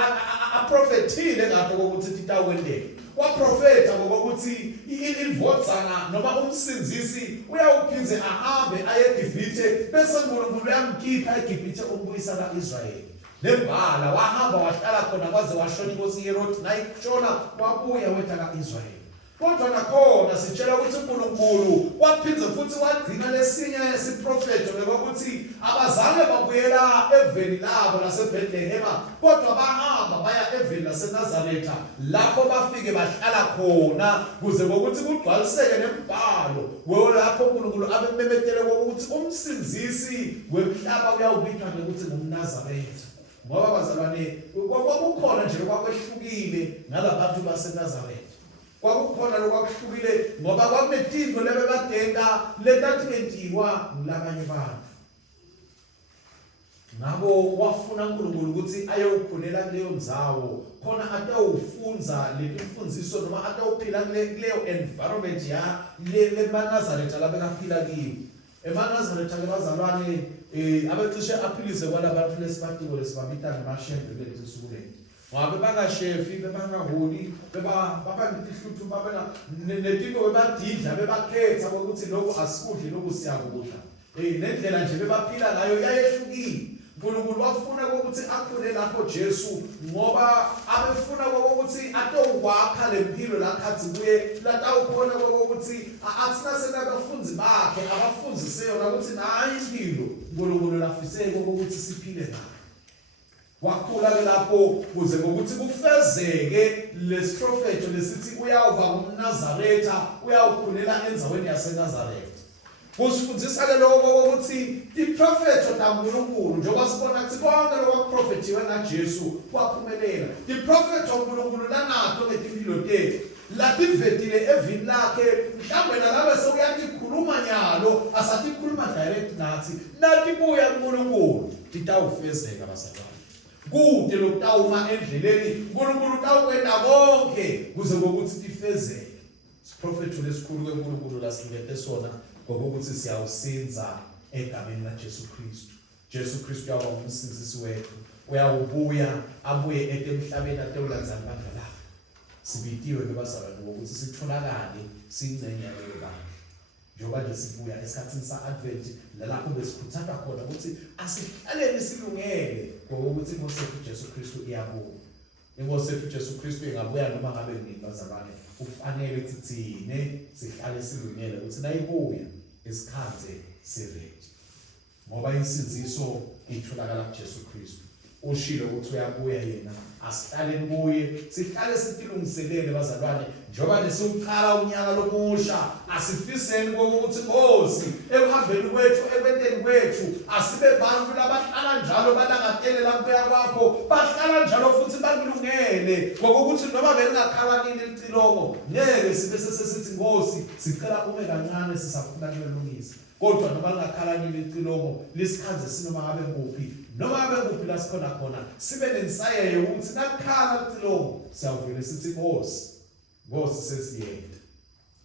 aprofethile ngakho ukuthi titakwendeka. Waprofetha ngokuthi indvodzana noma umsinzisi uyawuphinze ahambe aye eGibhithe bese uNkulunkulu uyamkhipha eGibhithe umbuyisa kaIsrayeli. Nembala wahamba wahlala khona kwaze washona inkosi iHerodi nayishona wabuya wetha kaIsrayeli. Kodwa nakhona sitshela ukuthi uNkulunkulu waphindze futhi wagcina lesinye isiprofeto ngokuthi abazange babuyela eveni labo laseBhethlehema, kodwa bahamba baya eveni laseNazaretha lapho bafike bahlala khona kuze ukuthi kugcwaliseke nembhalo lapho uNkulunkulu abememetele ukuthi umsinzisi wemhlaba uyawubithwa ngokuthi ngumNazaretha. Ngoba bazalwane kwakukhona nje kwakwehlukile ngalabantu baseNazaretha. Kwakukhona lokwakuhlukile ngoba kwakunetinto lebebadenga letathentiwa ngilabanye abantu. Ngabo wafuna uNkulunkulu ukuthi ayewukhulela kuleyo ndzawo khona atawufunza letimfundiso noma atawuphila kuleyo environment ya leManazaretha labekaphila kiyo. EManazaretha ke bazalwane abecishe aphilise kwalabantu lesibatiwo lesibabita ngamashembe lezinsukwini. Ngoba bangashefi bebangaholi babangihluthu babena netinto bebadidla bebakhetha ukuthi lokho asikudli lokho siyakudla. Nendlela nje bebaphila ngayo yayehlukile. uNkulunkulu wafuna ukuthi akhule lapho Jesu ngoba abefuna ukuthi atowukwakha lempilo lakhathi kuye latawukhona ukuthi athina senabafunzi bakhe abafundiseyo ukuthi nayo impilo uNkulunkulu lafiseke ukuthi siphile ngayo. wakhula ke lapho kuze ngokuthi kufezeke lesiprofeto lesithi uyawuba umNazaretha uyawukhulela enzaweni yaseNazaretha. Kusifundisa ke lokho ukuthi iprofeto kaNkulunkulu njengoba sibona ukuthi konke lokwakuprofethiwe ngaJesu kwaphumelela. Iprofeto kaNkulunkulu lanato ngetimpilo tethu lativetile evini lakhe mhlawumbe nalabe sokuyakhuluma nyalo asatikhuluma direct nathi natibuya kuNkulunkulu titawufezeka bazalwane. Kude lokutawuma endleleni uNkulunkulu utawukwenda konke kuze ngokuthi tifezeke. Siprofetho lesikhulu kweNkulunkulu lasingete sona ngokuthi siyawusinza egameni laJesu Kristu. Jesu Kristu uyaba umsindisi wethu. Uyawubuya abuye emhlabeni atewulandzana bandla. Sibitiwe bezalwane ukuthi sitholakale singcenye yebandla. Njengoba nje sibuya esikhathini sa-Advent lapho besikhuthaza khona ukuthi asihlaleni silungele ngokuthi inkosi yethu Jesu Kristu iyabuya. Inkosi yethu Jesu Kristu ingabuya noma ngabe nini bazalwane ufanele ukuthi thine sihlale silungele ukuthi nayibuya isikhathi siready. Ngoba insinziso itholakala kuJesu Kristu. Ushilo ukuthi uyabuya yena asihlaleni kuye sihlale sitilungiselele bazalwane njengoba nesiqala unyaka lomusha asifiseni ukuthi Nkosi ekuhambeni kwethu ekwenteni kwethu asibe bantu labahlala njalo balangatele lampeya kwakho bahlala njalo futhi bakulungele ngokuthi noma belingakhala nini licilongo ngeke sibe sesithi Nkosi sicela ume kancane sisafuna kulungisa kodwa noma lingakhala nini licilongo lisikhaze sinoma ngabe nguphi noma ngabe nguphi la sikhona khona sibe nensaye ukuthi nakhala licilongo siyavele sithi Nkosi sesiyenda.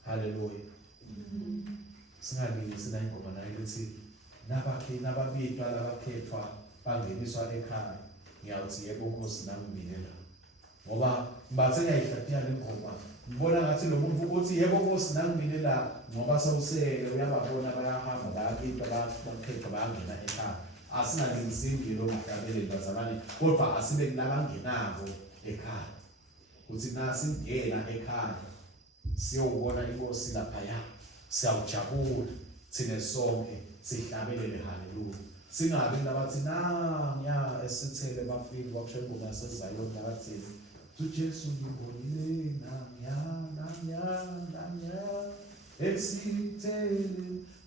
Hallelujah. Singabi sinayingoma nayo ukuthi nababitwa labakhethwa bangeniswa ekhaya ngiyawuthi yebo Nkosi nami mina la. Ngoba bathe ngiyayihlathiya ingoma ngibona ngathi lo muntu uthi yebo Nkosi nami mina la ngoba sewusele uyababona bayahamba bayakipha bakhethwa bayangena ekhaya. Asingalingisindi lo mhlabeleli bazalwane kodwa asibe kunabangenako ekhaya. Kuthi nasingena ekhaya siyobona inkosi lapha siyawujabula thina sonke sihlabelele haleluya. Singabi nabathi nya esithele bafiki bakusho ingoma yaseZayoni nabathi uJesu ngibonile nya esithele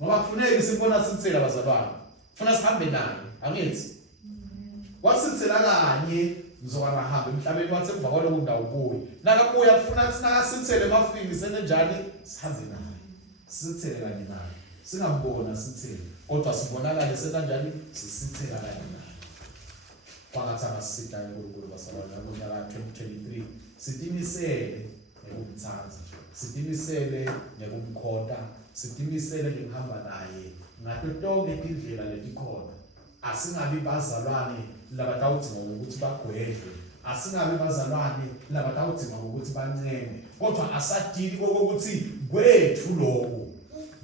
ngoba kufuneka sibona sithela bazalwane funa sihambe naye angithi wasithela kanye ngizokana hamba emhlabeni wathi emva kwaloko ndawo kuye nakabuya kufuna sina sithele bafiki senenjani sihambe naye sithele kanye naye singambona sithele kodwa sibonakala sekanjani sisithela kanye naye kwakatha sisita uNkulunkulu basalwana ngonyaka 2023 sitimisele ukumthatha sitimisele nekumkhonta sitimisele ngihamba naye ngato tonke indlela letikhona asingabi bazalwane labatawudinga ukuthi bagwedle asingabi bazalwane labatawudinga ukuthi banceme kodwa asadili kokuthi kwethu lokho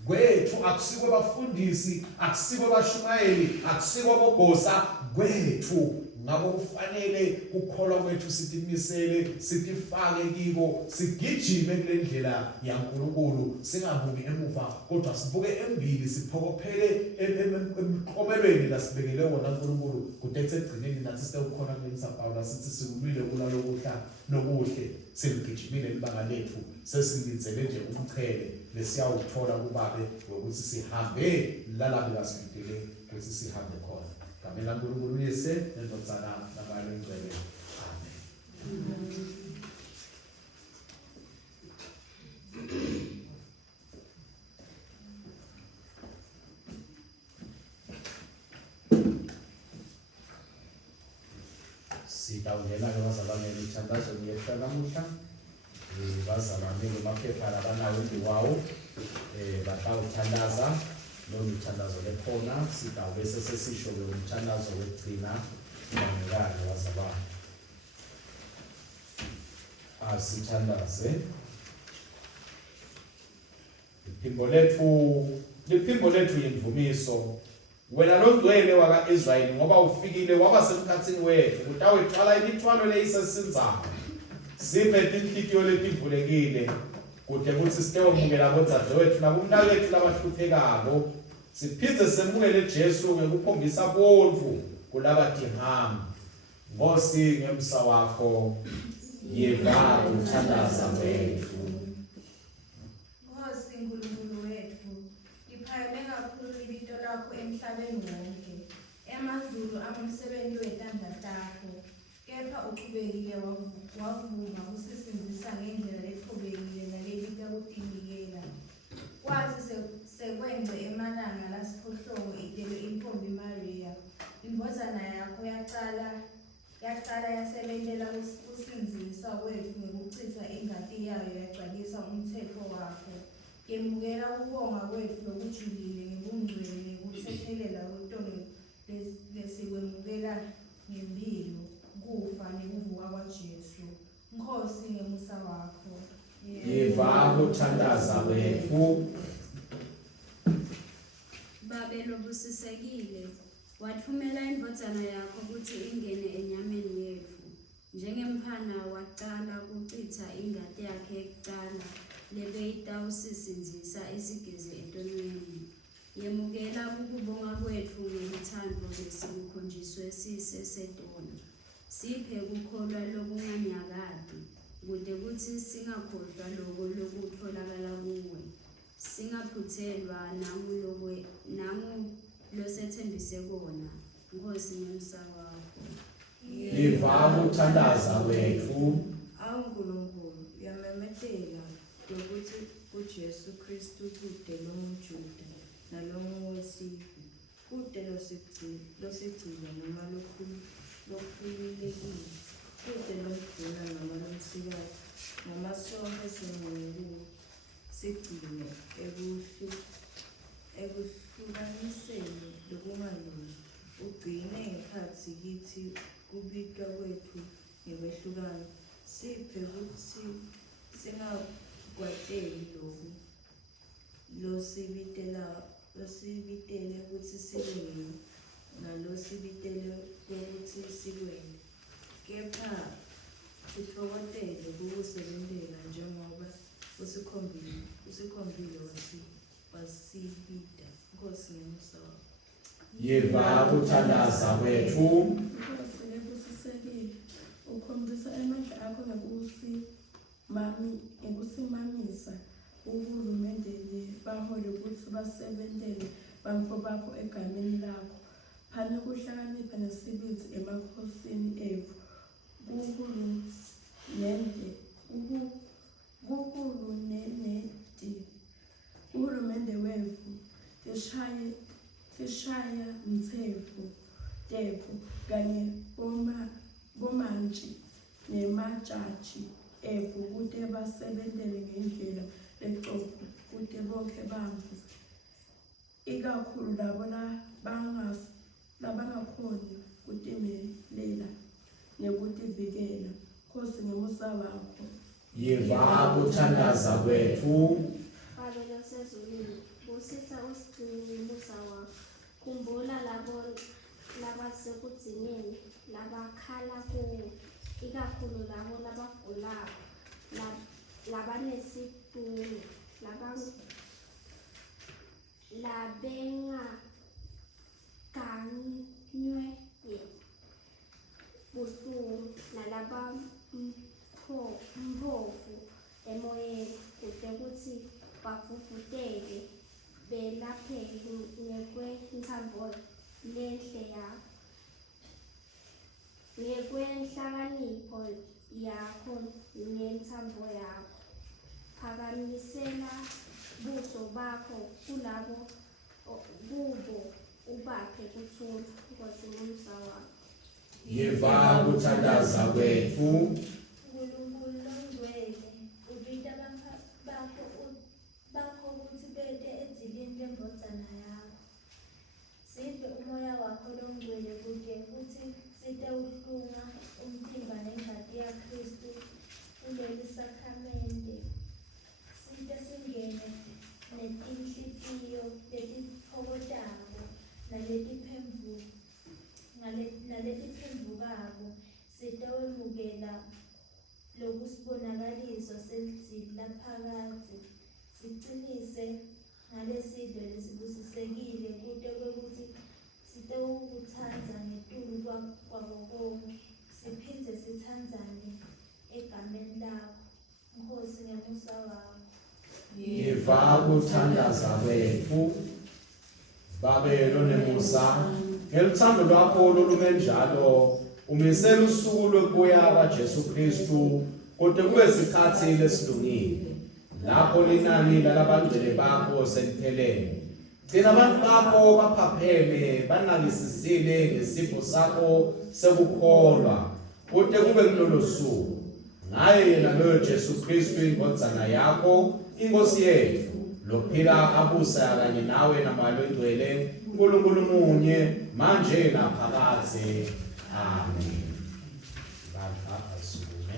kwethu akusiko bafundisi akusiko bashumayeli akusiko bogosa kwethu ngabo kufanele ukukholwa kwethu sitimisele sitifake kiko sigijime kule ndlela yaNkulunkulu singabuki emuva kodwa sibuke embili siphokophele emqomelweni lasibekele wona uNkulunkulu kutethe egcineni nathi sitewukhona kulesa Pawulo sithi sikulwile kulalokuhla nokuhle sigijimile libanga lethu sesilindele nje umchele lesiyawuthola kubabe ukuthi sihambe lalabi lasibekele ukuthi sihambe khona. Kamela uNkulunkulu yese endodzana nabalo ngcwele. Amen. Sitawungena ke bazalwane ithandazo ngiyehla namuhla. Bazalwane ngemaphepha labanawo indiwawo batawuthandaza lo mithandazo lekhona sitawube sesisho ke umthandazo wegcina ngakho bazalwane. Asithandaze iphimbo lethu yimvumiso wena lo ngcwele wakaIsrayeli ngoba ufikile waba semkhathini wethu utawuthwala imithwalo leyisesinzayo siphe inhlitiyo letivulekile kude kuthi sitewumukela bodzadewethu nakumnakethu labahluphekako siphindze semukele Jesu ngekukhombisa bonvu kulabadingami Nkosi ngemsa wakho yiva ukuthandaza kwethu. Nkosi Nkulunkulu wethu, liphakeme kakhulu ibito lakho emhlabeni wonke. Emazulu angumsebenzi wetandla lakho, kepha uqhubekile wavuma usisinzisa ngendlela ethobekile nalelika kutinikela. Kwathi sekwenze emalanga lasiphohlongo idelwe intombi Maria, indodana yakho yaqala yasebentela kusinziswa kwethu ngekuchitha ingati yayo yagcwalisa umthetho wakho. Yemukela ukubonga kwethu lokujulile ngebungcwele ngekuthethelela kwetolo lesikwemukela ngempilo, kufa nekuvuka kwaJesu. Nkosi ngemusa wakho. Yiva ukuthandaza kwethu. Babe lobusisekile, wathumela indodana yakho ukuthi ingene enyameni yethu. Njengemphana waqala kuchitha ingadi yakhe yokuqala lebeyitawusisinzisa isigeze entonweni. Yemukela ukubonga kwethu ngelithando lesikukhonjiswe sisesedona. Siphe kukholwa lokunganyakati, kude kuthi singakhohlwa loko lokutholakala kuwe. Singaphuthelwa nangu losethembise kona. Nkosi ngemsa wakho. Yiva ukuthandaza kwethu. Awu Nkulunkulu, uyamemethela ukuthi uJesu Kristu kude lomJuda nalongowesifi, kude losigcina noma lokhululekile, kude lomduna noma lomsikazi, noma sonke singukuwo sigcine ekuhlukaniseni lokungalungi. Ugcine ngekhatsi kithi kubitwa kwethu ngemehlukano. Siphe ukuthi singakwateli loku losibitele ukuthi sikwene nalosibitele ukuthi sikwene, kepha sitokotele kukusebentela njengoba usikhombile wasibita. Nkosi ngemusa wakho. Yiva ukuthandaza kwethu. Nkosi lebusisekile, ukhombisa amandla akho ngekusimamisa uhulumende baholi ukuthi basebentele bantu bakho egameni lakho. Phana kuhlakanipha nesibindi emakhosini ethu. Uhulumende wethu tishaya mthetho tethu kanye bomantshi nemajaji ethu kude basebentele ngendlela eqotho kude bonke bantfu, ikakhulu labo labangakhoni kutimelela nekutivikela. Nkosi ngemusa wakho. Yiva ukuthandaza kwethu. Babe losezulwini, busisa usigcine umusa wakho. Khumbula labo labasekudzineni labakhala kuwe, ikakhulu labo labagulayo, labanesitulo, labengaganywe buhlungu, nalabampofu emoyeni, kude kuthi bavuvuteke belapheke ngekwentsambo lenhle yakho, ngekwenhlakanipho yakho nentsambo yakho. Phakamisela buso bakho kulabo kubo ubaphe kuthula. Nkosi ngemusa wakho. Yiva ukuthandaza kwethu. Nkulunkulu longcwele, ubita bakho ukuthi bete edzilini lembozana yakho. Siphe umoya wakho longcwele kude futhi sitewuhlunga umtimba nengati yaKristu kuleli sakramente. Site singene netinhlitiyo letiphokotako naletiphendvukako, sitewemukela lokusibonakaliso selidziki laphakatsi. Sicilise ngalesidlo lesibusisekile kute kwekuthi sitewukutsandza ngetulu kwako konke. siphindze sithandzane egameni lakho. Nkosi ngemusa wakho. Yiva ukuthandaza kwethu babelo nemusa ngeluthando lwakho olumenjalo umisela usuku lokubuya kaJesu Kristu kodwa kube isikhathi lesilungile lapho linani lalabangcwele bakho seliphelele. Thina abantu bakho baphapheme banakisisile ngesipho sakho sekukholwa kodwa kube kulolo suku ngaye yena lo Jesu Kristu indodana yakho inkosi yethu lophila abusa kanye nawe namalo engcwele uNkulunkulu munye manje naphakade. Amen. Baba asukume.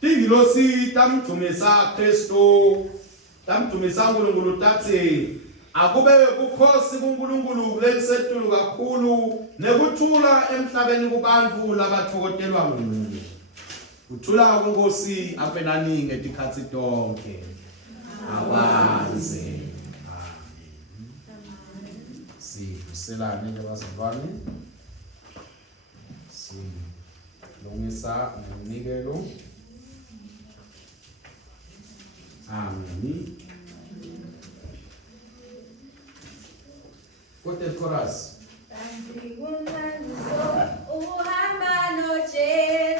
Tingilosi tamdumisa Kristu tamdumisa uNkulunkulu tathi akube bukhosi kuNkulunkulu kulelisetulu kakhulu nekuthula emhlabeni kubantu labathokotelwa nguye. Kuthula kuNkosi apenani ngetikhathi tonke. Awanze. Amen. Sivuselane nje bazalwane. Silungisa umnikelo. Amen. What the chorus?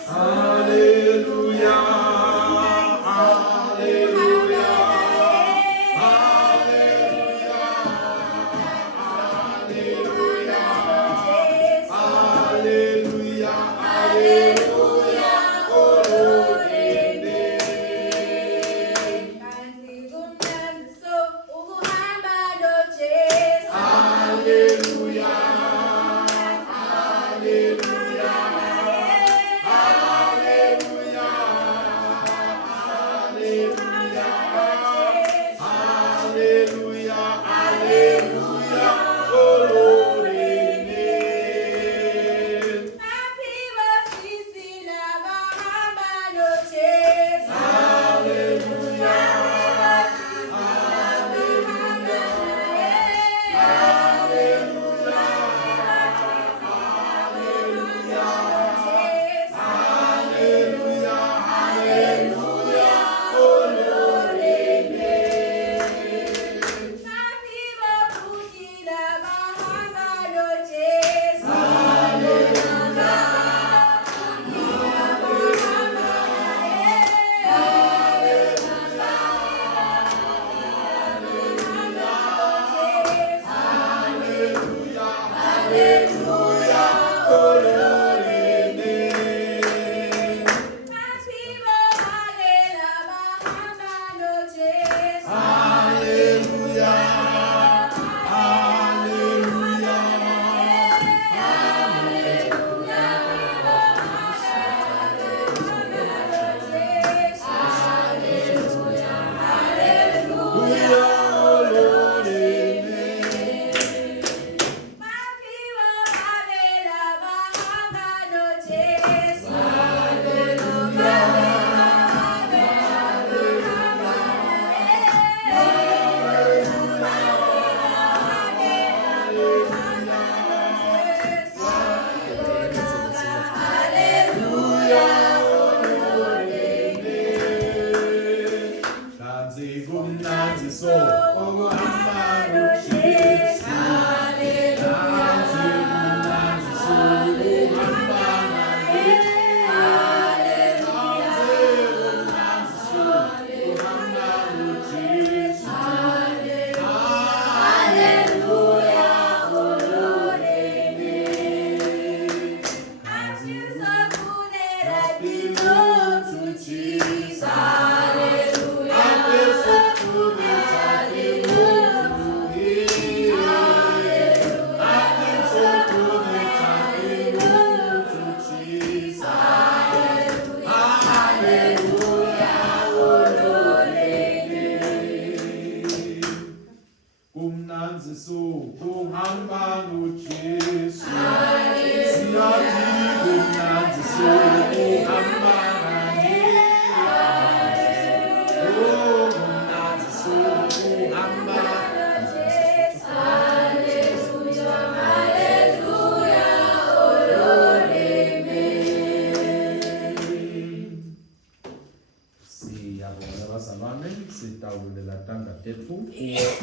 Hallelujah.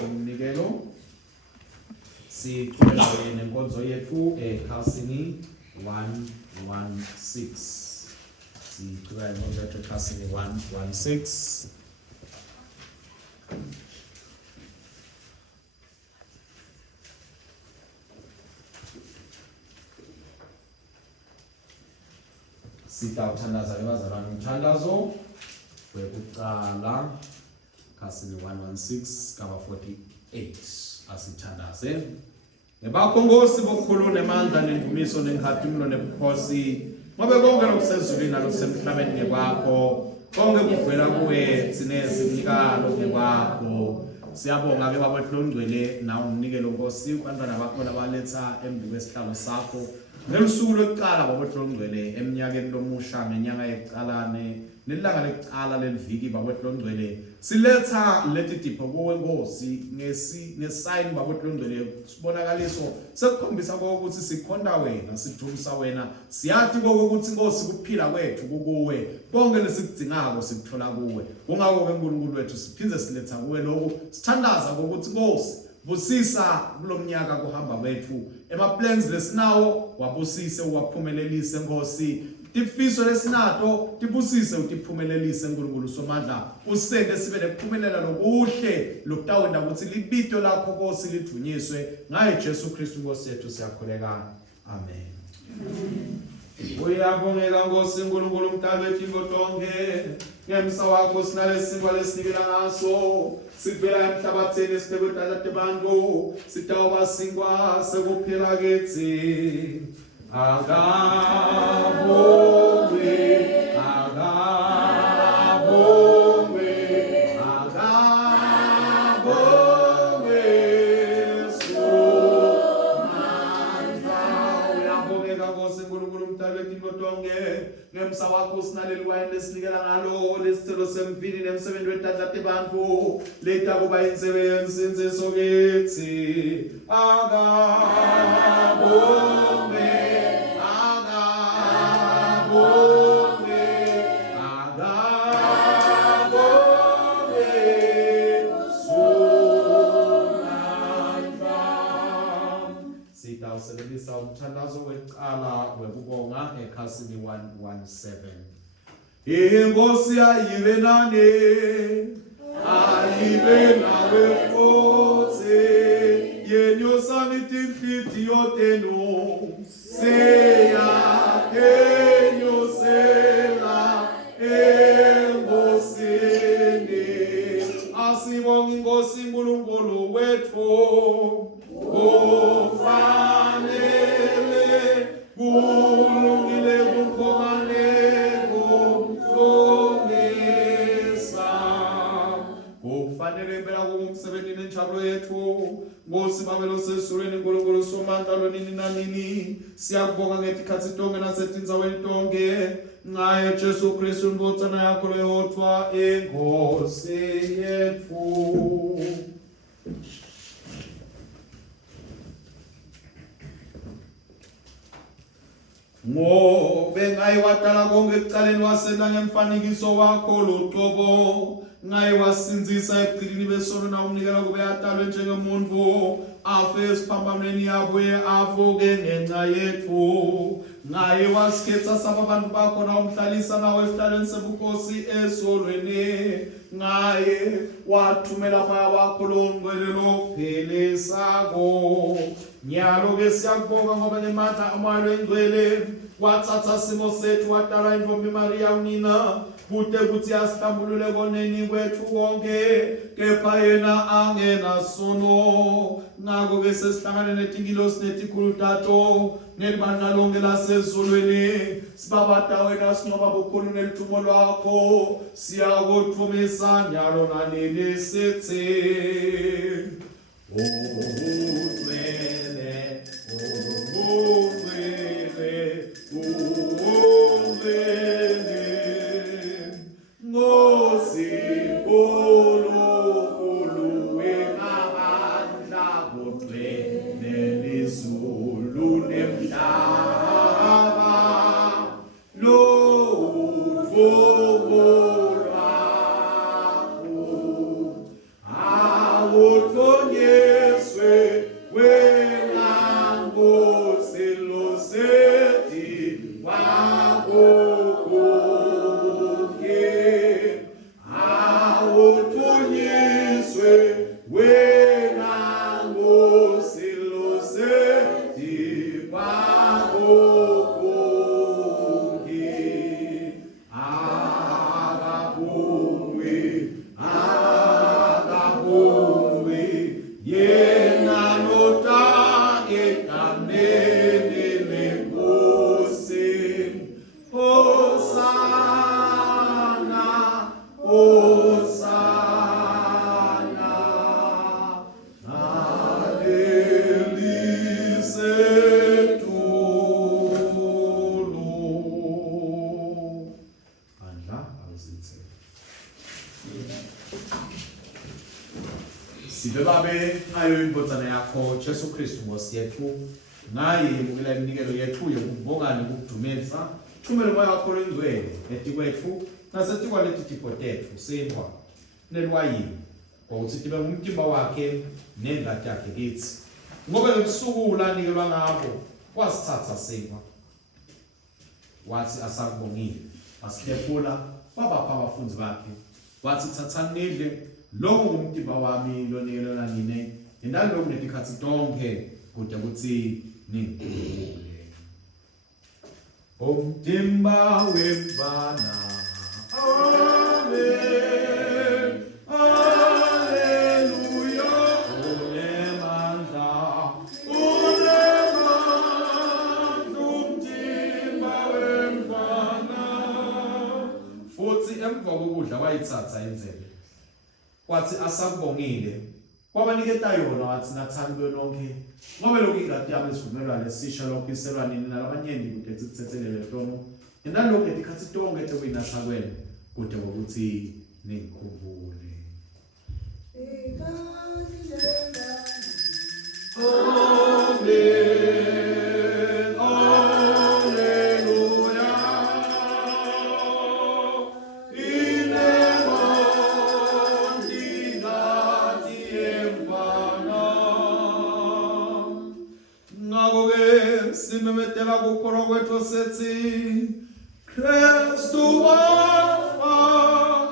umnikelo. Siqhubeka nenkonzo yethu ekhasini 116. Siqhubeka nenkonzo yethu ekhasini 116. Sitawuthandaza abazalwane umthandazo wekuqala khasini 116 kaba 48 asithandaze. Nebakho Nkosi bokukhulu nemandla nendumiso nenkhatimulo nebukhosi ngobe konke lokusezulwini nalokusemhlabeni ngekwakho konke kuvela kuwe sinezinikalo ngekwakho. Siyabonga ke baba hlongcwele na umnikelo Nkosi kubantwana bakho labaletha embi kwesihlalo sakho ngelusuku lokuqala baba hlongcwele eminyakeni lomusha ngenyanga yokuqalane nelanga lokuqala leliviki baba hlongcwele siletha leti dipho kuwe Nkosi ngesign baba hlongcwele sibonakaliso sekukhombisa ukuthi sikhonda wena sidumisa wena siyathi ukuthi Nkosi kuphila kwethu kukuwe konke lesikudingako sikuthola kuwe kungako ke uNkulunkulu wethu siphinde siletha kuwe lokho sithandaza ukuthi Nkosi busisa kulomnyaka kuhamba kwethu emaplans lesinawo wabusise uwaphumelelise Nkosi tifiso lesinato tibusise utiphumelelise uNkulunkulu somandla usende sibe nekuphumelela lokuhle lokutawenda ukuthi libito lakho Nkosi lidunyiswe ngaye Jesu Kristu Nkosi yethu siyakholeka amen. Uyabongeka Nkosi uNkulunkulu mdali wethu ingotonke ngemsa wakho sinalesingwa lesinikela ngaso sivela emhlabathini sibekwetata bantu sitawa singwa sekuphila kithi agabonge ngemsa wakho sinaleliwayini lesinikela ngalo lesithelo semvini nemsebenzi wetata bantu leta kuba insebenzi insizo kithi agabonge sitawusebenzisa umthandazo wekuqala wekubonga ekhasini 117. Inkosi ayibe nane ayibe nawe futhi yenyosani tinhliziyo tenu seyakenyosela enkosini asibonge Inkosi uNkulunkulu wethu kufanele kulungile kukhomane kumhlomisa kufanele impela kumsebenzi nenjabulo yethu Nkosi babelo sesulweni uNkulunkulu somandla lonini nanini siyakubonga ngetikhathi tonke nasetindzaweni tonke ngaye Jesu Kristu indodzana yakho leyodwa inkosi yethu. Ngobe ngaye wadala konke ekuqaleni wasenda ngemfanekiso wakho loqobo ngaye wasinzisa ebuqilini besono na umnikela kube yadalwe njengomuntu afe esiphambanweni yabuye avuke ngenxa yethu ngaye wasikhetha saba abantu bakho na umhlalisa nawe esihlalweni sebukhosi esolweni ngaye wathumela phaya wakho longcwele lophilisako nyalo ke siyakubonga ngoba ngemandla umoya engcwele wathatha simo sethu wadala intombi Maria unina kude kuthi asihlambulule koneni kwethu konke kepha yena angenasono ngako ke sesihlangane netingilosi netikhulutato nelibandla lonke lasezulwini sibabada wena sinoba bukhulu nelithumo lwakho siyakuthumisa nyalo nanini sithi Awo sibonge ngayo imbodzana yakho Jesu Kristu Nkosi yethu ngaye yemukela iminikelo yethu yokubonga nokudumisa thumela moya wakho lengcwele etikwethu nasetikwaleti tipo tethu sendwa nelwayini ukuthi tibe ngumtimba wakhe nengadi yakhe kithi ngoba lobusuku ulanikelwa ngabo wasithatha sendwa wathi asakubongile asihlephula wabapha abafundi bakhe wathi thathani nidle lo ngumtimba wami lonikelwa nine indalo netikhathi tonke kude kuthi ningikhumbule umtimba wemfana amen haleluya unemandla umtimba wemfana futhi emva kokudla wayithatha inzebe kwathi asakubongile kwabaniketa yona wathi nathani kuyo nonke ngoba lokhu ingadi yami isivumelwano esisha lokhu iselwaneni nalabanyeni kude sithethelele hlono endalokhu etikhathi tonke tekuyinatha kwena kude kokuthi ningikhumbule amen haleluya simemetela kukholwa kwethu sethi Kristu wafa,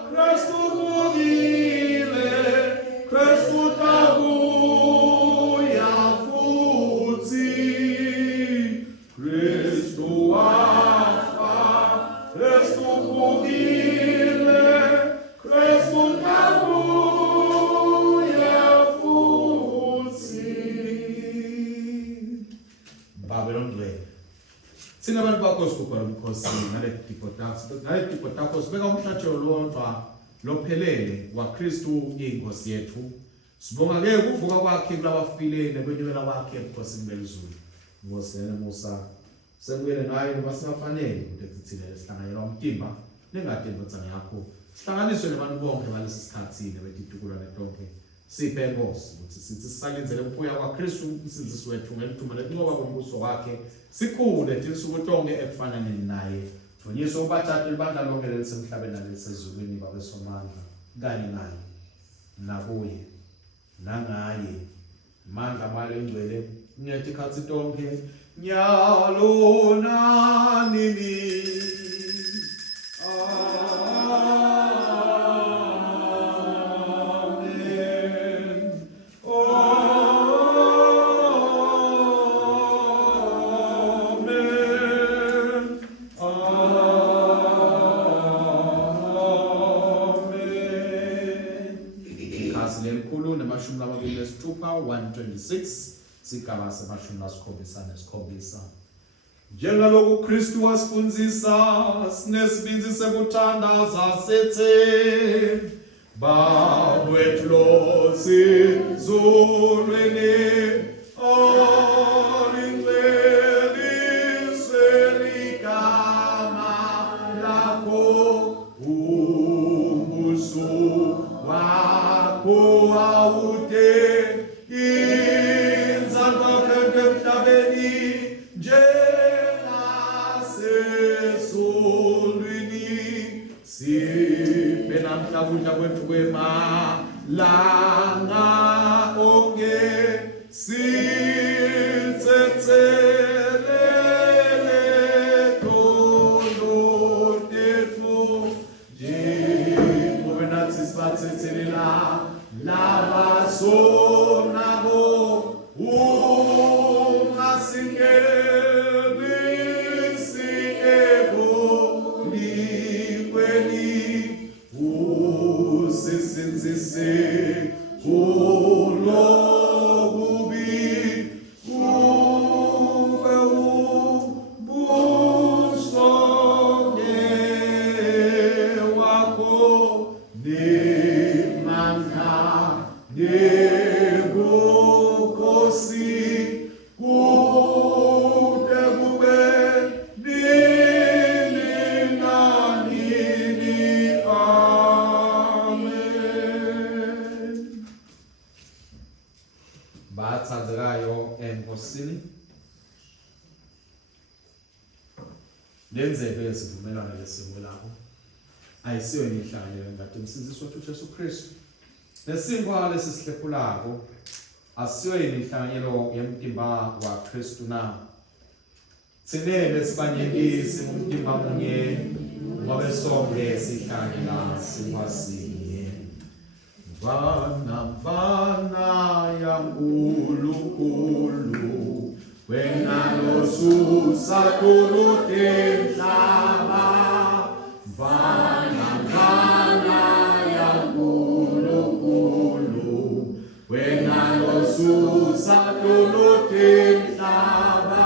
Kristu vukile, Kristu tabuya futhi. Kristu wafa, Kristu vukile, Kristu tabuya futhi. Babylon Glen. Sina abantu bakho sikubhala umkhosi ngale tipo takho sibeka umhlatsho lodwa lophelele waKristu inkosi yethu. Sibonga ke ukuvuka kwakhe kulabafilele kwenyela kwakhe ebukhosini bezulu. Ngosene Musa semukele ngayo noma singafanele ukuthi thina sihlanganyelwa umtimba nengade indodzana yakho. Sihlanganiswe nabantu bonke ngalesi sikhathi betitukulwane tonke. Siphe inkosi ukuthi sithi sisalenzele ukuya kwaKristu umsindisi wethu ngelithuma lenqoba kombuso wakhe sikhule tinsuku tonke ekufanane naye thonyisa ubathathu libandla lonke lelisemhlabeni nalesezulwini babesomandla kanye naye nakuye nangaye mandla malengcwele ngetikhathi tonke nyalo nanini namashumi amabili nesithupha 126 sigaba semashumi lasikhombisa nesikhombisa. Njengalokhu Kristu wasifundzisa sinesibinzi sekuthandaza sethe Bawethu lo sizulwini kudla kwethu kwemalanga onke sithethelele tono tethu njengoba nathi sibathethelela labasonabo ungasingenisi egolikweni usisenzise enkosini. Lenzebe yesivumelwano lesimo lakho ayisiyo inhlanganyelo ngade umsindisi wethu uJesu Kristu. Lesinkwa lesihlephulako asiyo inhlanganyelo yemtimba wa Kristu na. Sinele sibanyekisi umtimba munye ngobe sonke sihlangana siwasinye. Vana ya Nkulunkulu wena losusa kulutemhlaba. Vana ya Nkulunkulu wena losusa kulutemhlaba.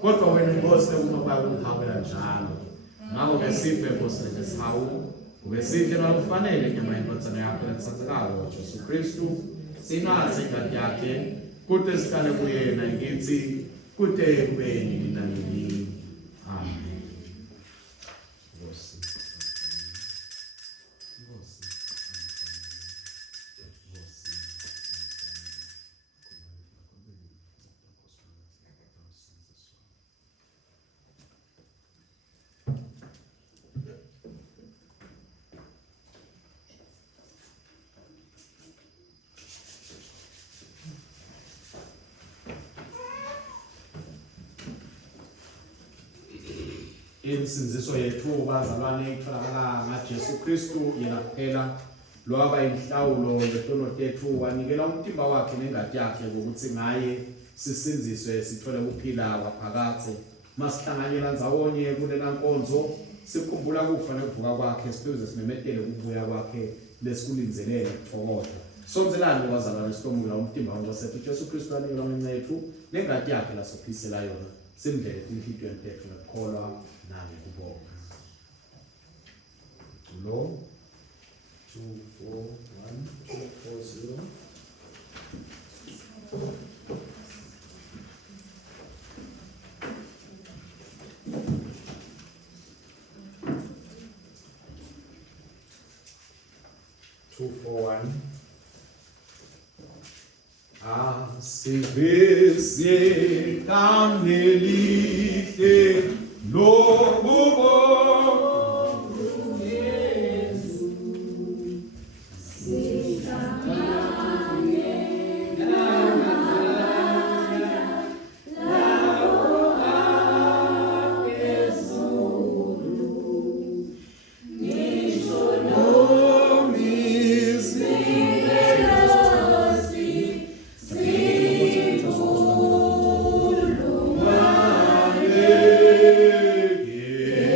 Kodwa wena Nkosi ukuba ukuhambela njalo ngakho ke siphe Nkosi lesihawu ubesihle nokufanele ke mayinkotsana yakho letsatsekayo uJesu Kristu sinazi ingadi yakhe kude sihlale kuyena ngithi kude kubeni nini. Amen. Nkosi. Insinziso yethu bazalwane itholakala ngaJesu Kristu yena kuphela lwaba inhlawulo letono tethu wanikela umtimba wakhe nengadi yakhe ukuthi ngaye sisinziswe sithole ukuphila kwaphakathe. Masihlanganyela ndzawonye kulela nkonzo sikhumbula kufa nokuvuka kwakhe sipheze simemetele ukubuya kwakhe lesikulinzelele ukuthokoza. Sonzelani bazalwane sitomula umtimba waNkosi Jesu Kristu anikela umncethu nengadi yakhe lasophisela yona. Simdlele inhlitweni tethu ngokukholwa nangokubonga. Lo 241240 241 Asivesi kamnelite lobubo Yesu Yeah.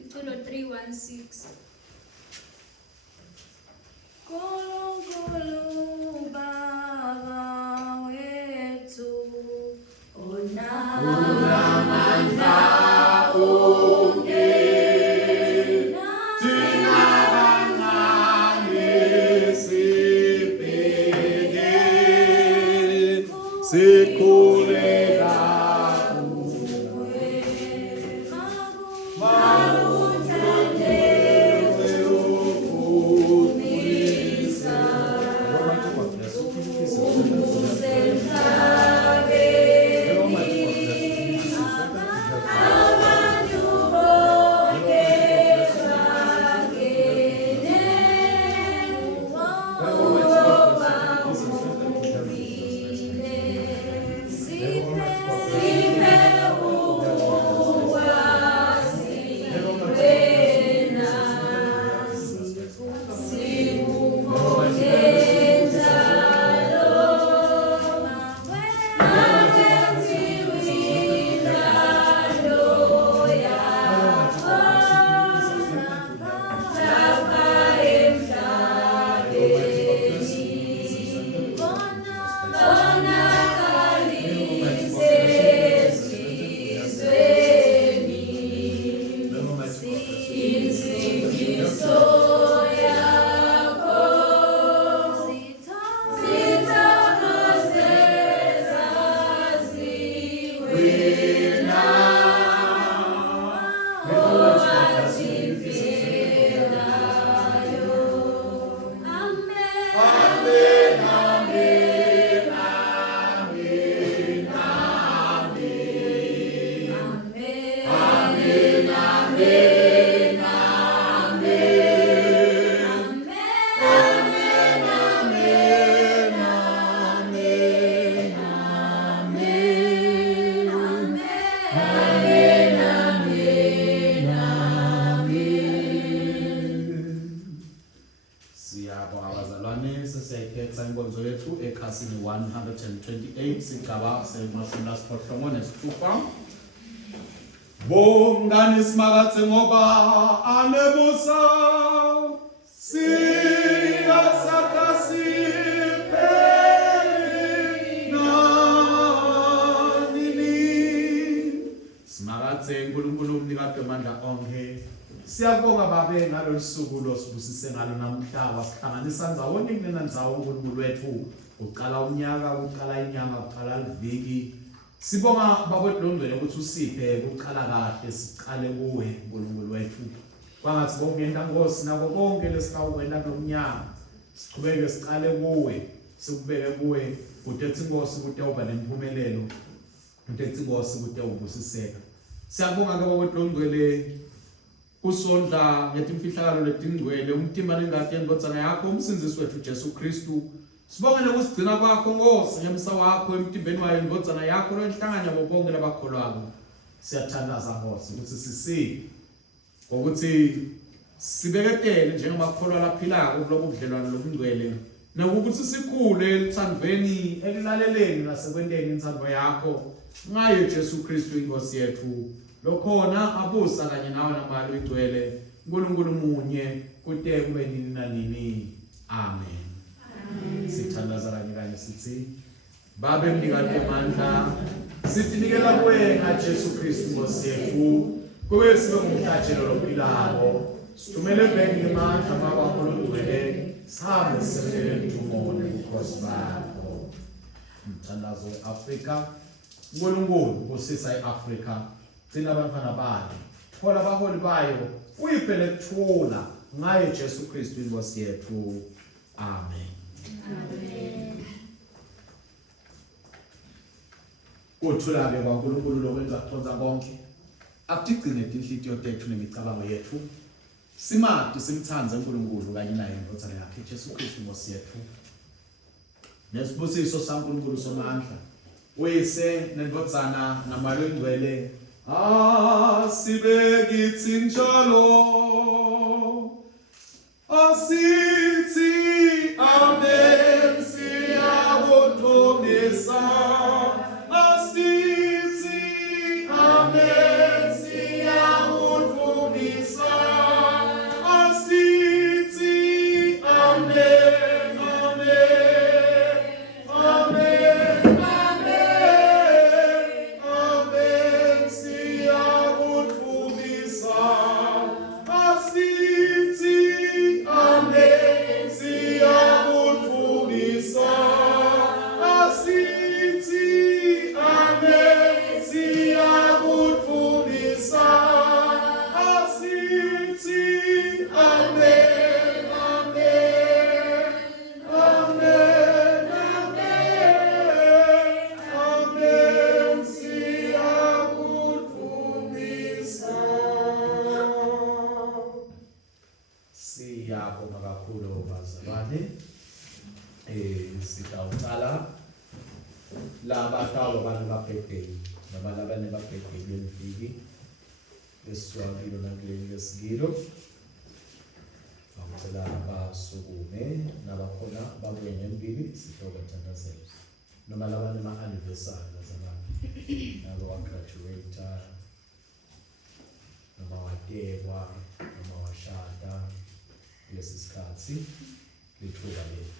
Icolo 316. Nkulunkulu Baba wethu Siyabonga abazalwane, sesiyayikhetha inkonzo yethu ekhasini 128 sigaba semashumi asiphohlongo nesithupha. Bongani simakathe ngoba anebusa siyasakha sipheli nanini. Simakathe uNkulunkulu umnikade amandla onke. Siyabonga babe ngalolu suku losibusise ngalo namhla wasihlanganisa ndawonye kulena ndzawo uNkulunkulu wethu. Uqala unyaka, uqala inyanga, uqala iviki. Sibonga babodongcwele ukuthi usiphe ukuqala kahle siqale kuwe uNkulunkulu wethu. Kwangathi bongenda Nkosi nako konke lesitawukwenda nomnyaka. Siqhubeke siqale kuwe, sikubeke kuwe, udethi Nkosi ukuthi uba nempumelelo. Udethi Nkosi ukuthi ubusiseka. Siyabonga ke babodongcwele kusondla ngetimfihlakalo letingcwele umtimba nengadi yendodzana yakho umsinzisi wethu Jesu Kristu. Sibonge nokusigcina kwakho Nkosi ngemsa wakho emtimbeni wayo indodzana yakho loyihlanganya bonke labakholwako. Siyathandaza Nkosi ukuthi sisi ukuthi sibeketele njengamakholwa laphilako kulobu budlelwano lobungcwele nokuthi sikhule elithandweni elilaleleni nasekwenteni inthando yakho ngayo Jesu Kristu inkosi yethu. Lokhona abusa kanye nawe namalo igcwele uNkulunkulu munye kude kube nini nanini. Amen. Sithandaza kanye sithi Babe mnikade amandla sitinikela kuwe Jesu Kristu Nkosi yethu kuwe sibe ngumhlatshelo lophilako sithumele vele amandla wakho longcwele sihambe sisemlele mthumone ubukhosi bakho. Umthandazo weAfrika uNkulunkulu kusisa iAfrika gcina abantwana bayo thola abaholi bayo uyiphele kuthula ngaye Jesu Kristu inkosi yethu. Amen. Amen. Kuthula ke kwaNkulunkulu lokwenza kuthonza konke akutigcine inhliziyo yethu nemicabango yethu simade simthanze uNkulunkulu kanye naye indodzana yakhe Jesu Kristu inkosi yethu. Nesibusiso saNkulunkulu somandla uyise nendodzana namalo engcwele asibe kithi njalo asithi amen siyakuthomisa asithi amen siyakuthomisa asithi amen amen amen amen siyakuthomisa asithi amen siyakuthomisa asithi amen siyakuthomisa asithi amen amen amen amen siyakuthomisa. Siyabonga kakhulu bazalwane. Sitawuqala laba tawo abantu baphethe noma labane baphethe kuleviki leswabilo nakuleli lesigilo. Ngicela abasukume nabakhona babuye ngembili sihloko thandazelo noma labane ma-anniversary bazalwane nabo wa-graduator noma watekwa noma washada kulesi sikhathi lithuba leli.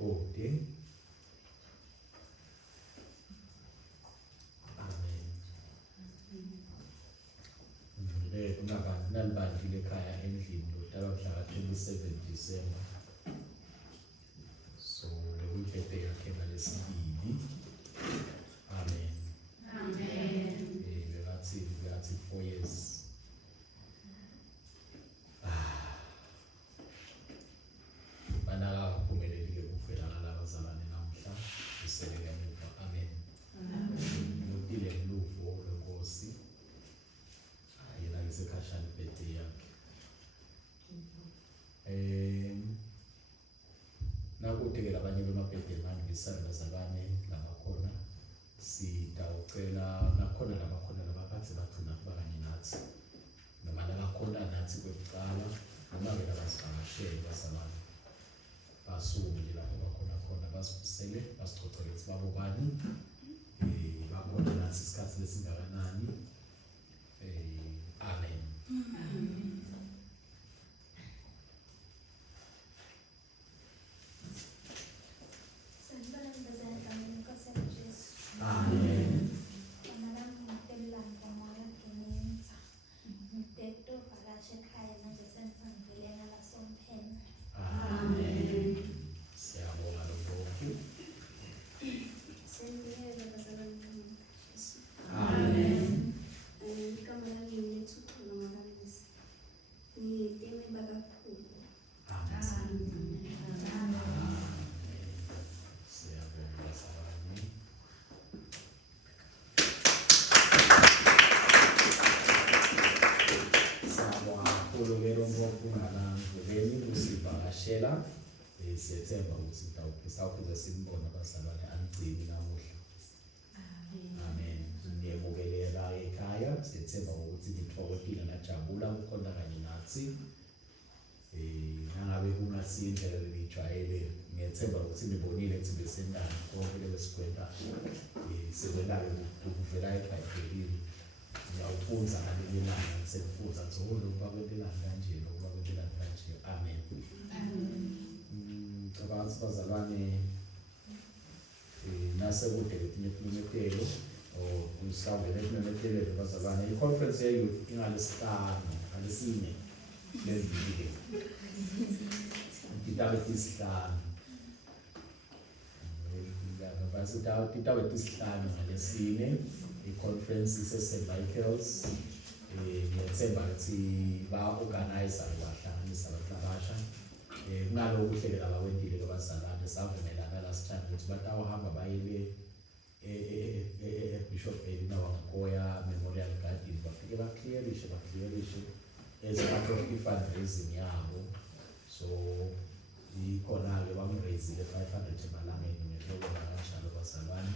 Okay. Amen. Nalibandile ekhaya endlini lodala mhla 27 December. So lekuyibhede yakhe ngalesibili. Amen. Amen. Bekathi 4 years. Banaka kuphumelelile kufela nalabazalwane namhla useleke emuva. Amen. Nopile mluvo wenkosi yena ngisekhashana ibhede yakhe. Nakude-ke labanye bemabhede manibisana bazalwane labakhona sitawucela nakhona labakhona labaphathi bagcina kubanye nathi noma labakhona nathi noma-ke labasivakashele bazalwane basuke nje lapho bakhona khona basibusele basicocele ukuthi babobani bakhona nathi isikhathi lesingakanani. Amen. Sanibona ntombazane egameni lenkosi yami Jesu. Amen. Gama lami ngumfelelanga moya Genenza. Ngidekto vakasha ekhaya manje sengivele ngala somphela. Amen. Siyabonga lokhu. Sendiyele bazalwane Jesu. Amen. Igama lami nginethuthula ngakamisa. Ngitemeba kakhulu. Siyabonga bazalwane. Siyabonga kakhulu-ke lonke okunganankubeni kusivakashela. Siyethemba ukuthi sawukuze simbone abazalwane aligcini namuhla. Amen. Ngiyemukeleka ekhaya, siyethemba ukuthi nithokozile najabula kukhona kanye nathi. Nangabe kungasiyo indlela ebeyijwayele, ngiyethemba ukuthi nibonile ukuthi besendani konke lebesikwenza sekwela-ke kuvela eBhayibhelini. Ngiyawufunza ngaleli langa, sekufunza ukuthi lokhu bakwentelani kanje, lokhu bakwentelani kanje. Amen. Ngicabanga ukuthi bazalwane nasekude letimemethelo or mhlawumbe letimemethelelo bazalwane i-conference ye-youth ngalesine leviki titabe tisihlanu titabe tisihlanu ngalesine i-conference ise-St. Michael's. Ngiyethemba ukuthi ba-organize bahlanganisa abantu abasha. Kunaloku kuhlekela abakwentile abazalwane savumelana lasithanda ukuthi batawuhamba baye Bishop Elina Wankoya Memorial Garden bafike bakliyerishe as part of i-fundraising yabo. So ikhona-ke bamraisile 500 emalangeni ngehlokela kanjalo bazalwane.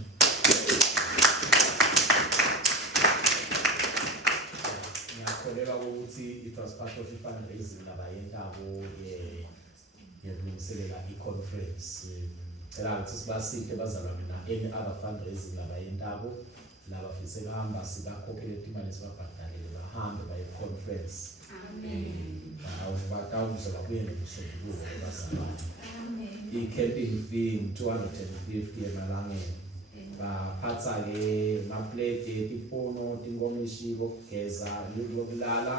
Ngiyakholelwa ukuthi it was part of i-fundraising labayentabo yokulungiselela i-conference. Cela ukuthi sibasike bazalwane na any other fundraising labayentabo labafise bahamba sibakhokhele imali sibabhadalele bahambe baye-conference. Batawuze babuye nokusonduluko bazalwane. I-camping fee 250 emalangeni. Baphatha-ke amaplate, tifono, tinkomishi, kokugeza, yokulala,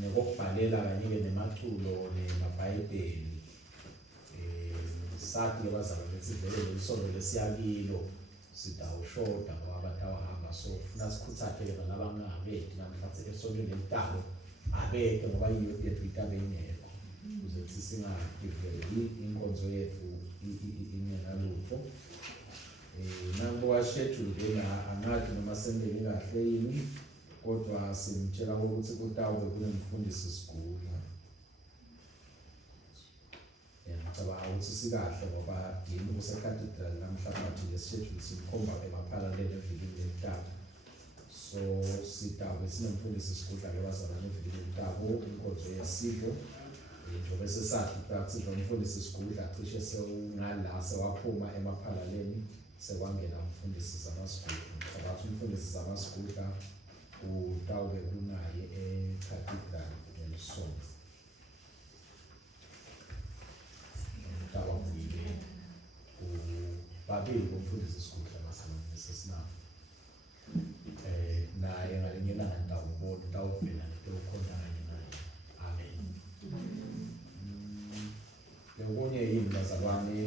nekokubhalela kanye-ke nemaculo nemabhayibheli. Sathi-ke bazalwane ukuthi vele lelisonto lesiyakilo sidawushoda ngoba abantu awahamba, so funa sikhuthathele nalabangabedi namhlanje esontweni elitalo abeke ngoba i-youth yethu itabe ingekho ukuze kuthi singadiveli inkonzo yethu ingenalutho. Nangoba schedule angathi noma sengene kahle yini, kodwa simtshela ukuthi kutawube kunemfundisi sigula. Ngicabanga ukuthi sikahle ngoba yini kusecathedral namhlanje le-schedule sikhomba emaphalaleni evikini letaba. So sitawube sinemfundisi sigudla-ke bazalwane evikini letaba inkonzo yesiko. Njengoba sesathi ukuthi lo mfundisi sigudla cishe sewungala sewaphuma emaphalaleni sekwangena umfundisi zamasigudla. Ngicabanga ukuthi umfundisi zamasigudla utawube kunaye ecathedral ngelisonto. Babili kumfundisi isikudla masalwane sesinabo. Naye ngalinye ilanga nitawubona, utawuvela nitawukhona kanye naye. Amen. Okunye yini bazalwane,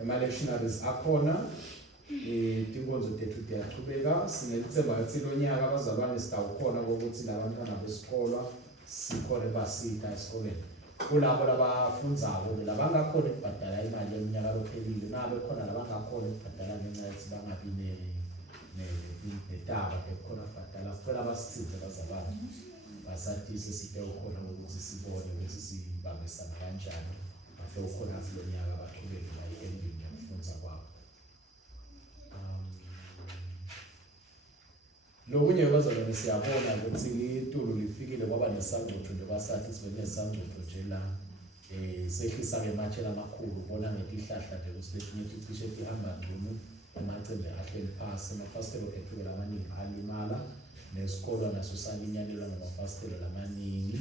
ema-lectionaries akhona, tinkonzo tethu tiyachubeka. Sinelithemba ukuthi lo nyaka abazalwane sitawukhona kokuthi labantwana besikolo sikhona basita esikoleni. Kulabo labafundzako labangakhona ukubhadala imali yeminyaka lophelile, nabe khona labangakhona ukubhadala ngenxa yokuthi bangabi netaba ekhona ukubhadala. Sicela basisize bazalwane, basatise sitewukhona ukuthi sibone ukuthi sibambisana kanjani. Batewukhona kulo nyaka baqhubeke bayi-ending yokufundza kwabo. Lokunye bazolwane siyabona ukuthi itulu lifikile kwaba nesangcwethu nje basathi sibe nesangcwethu nje la sehlisa ke matshela amakhulu ubona ngethi ihlahla nje kusilethi cishe ihamba ngcono amacembe ahleli phasi amafasitelo ethukela amaningi alimala nesikolo naso salinyalelwa ngamafasitelo lamaningi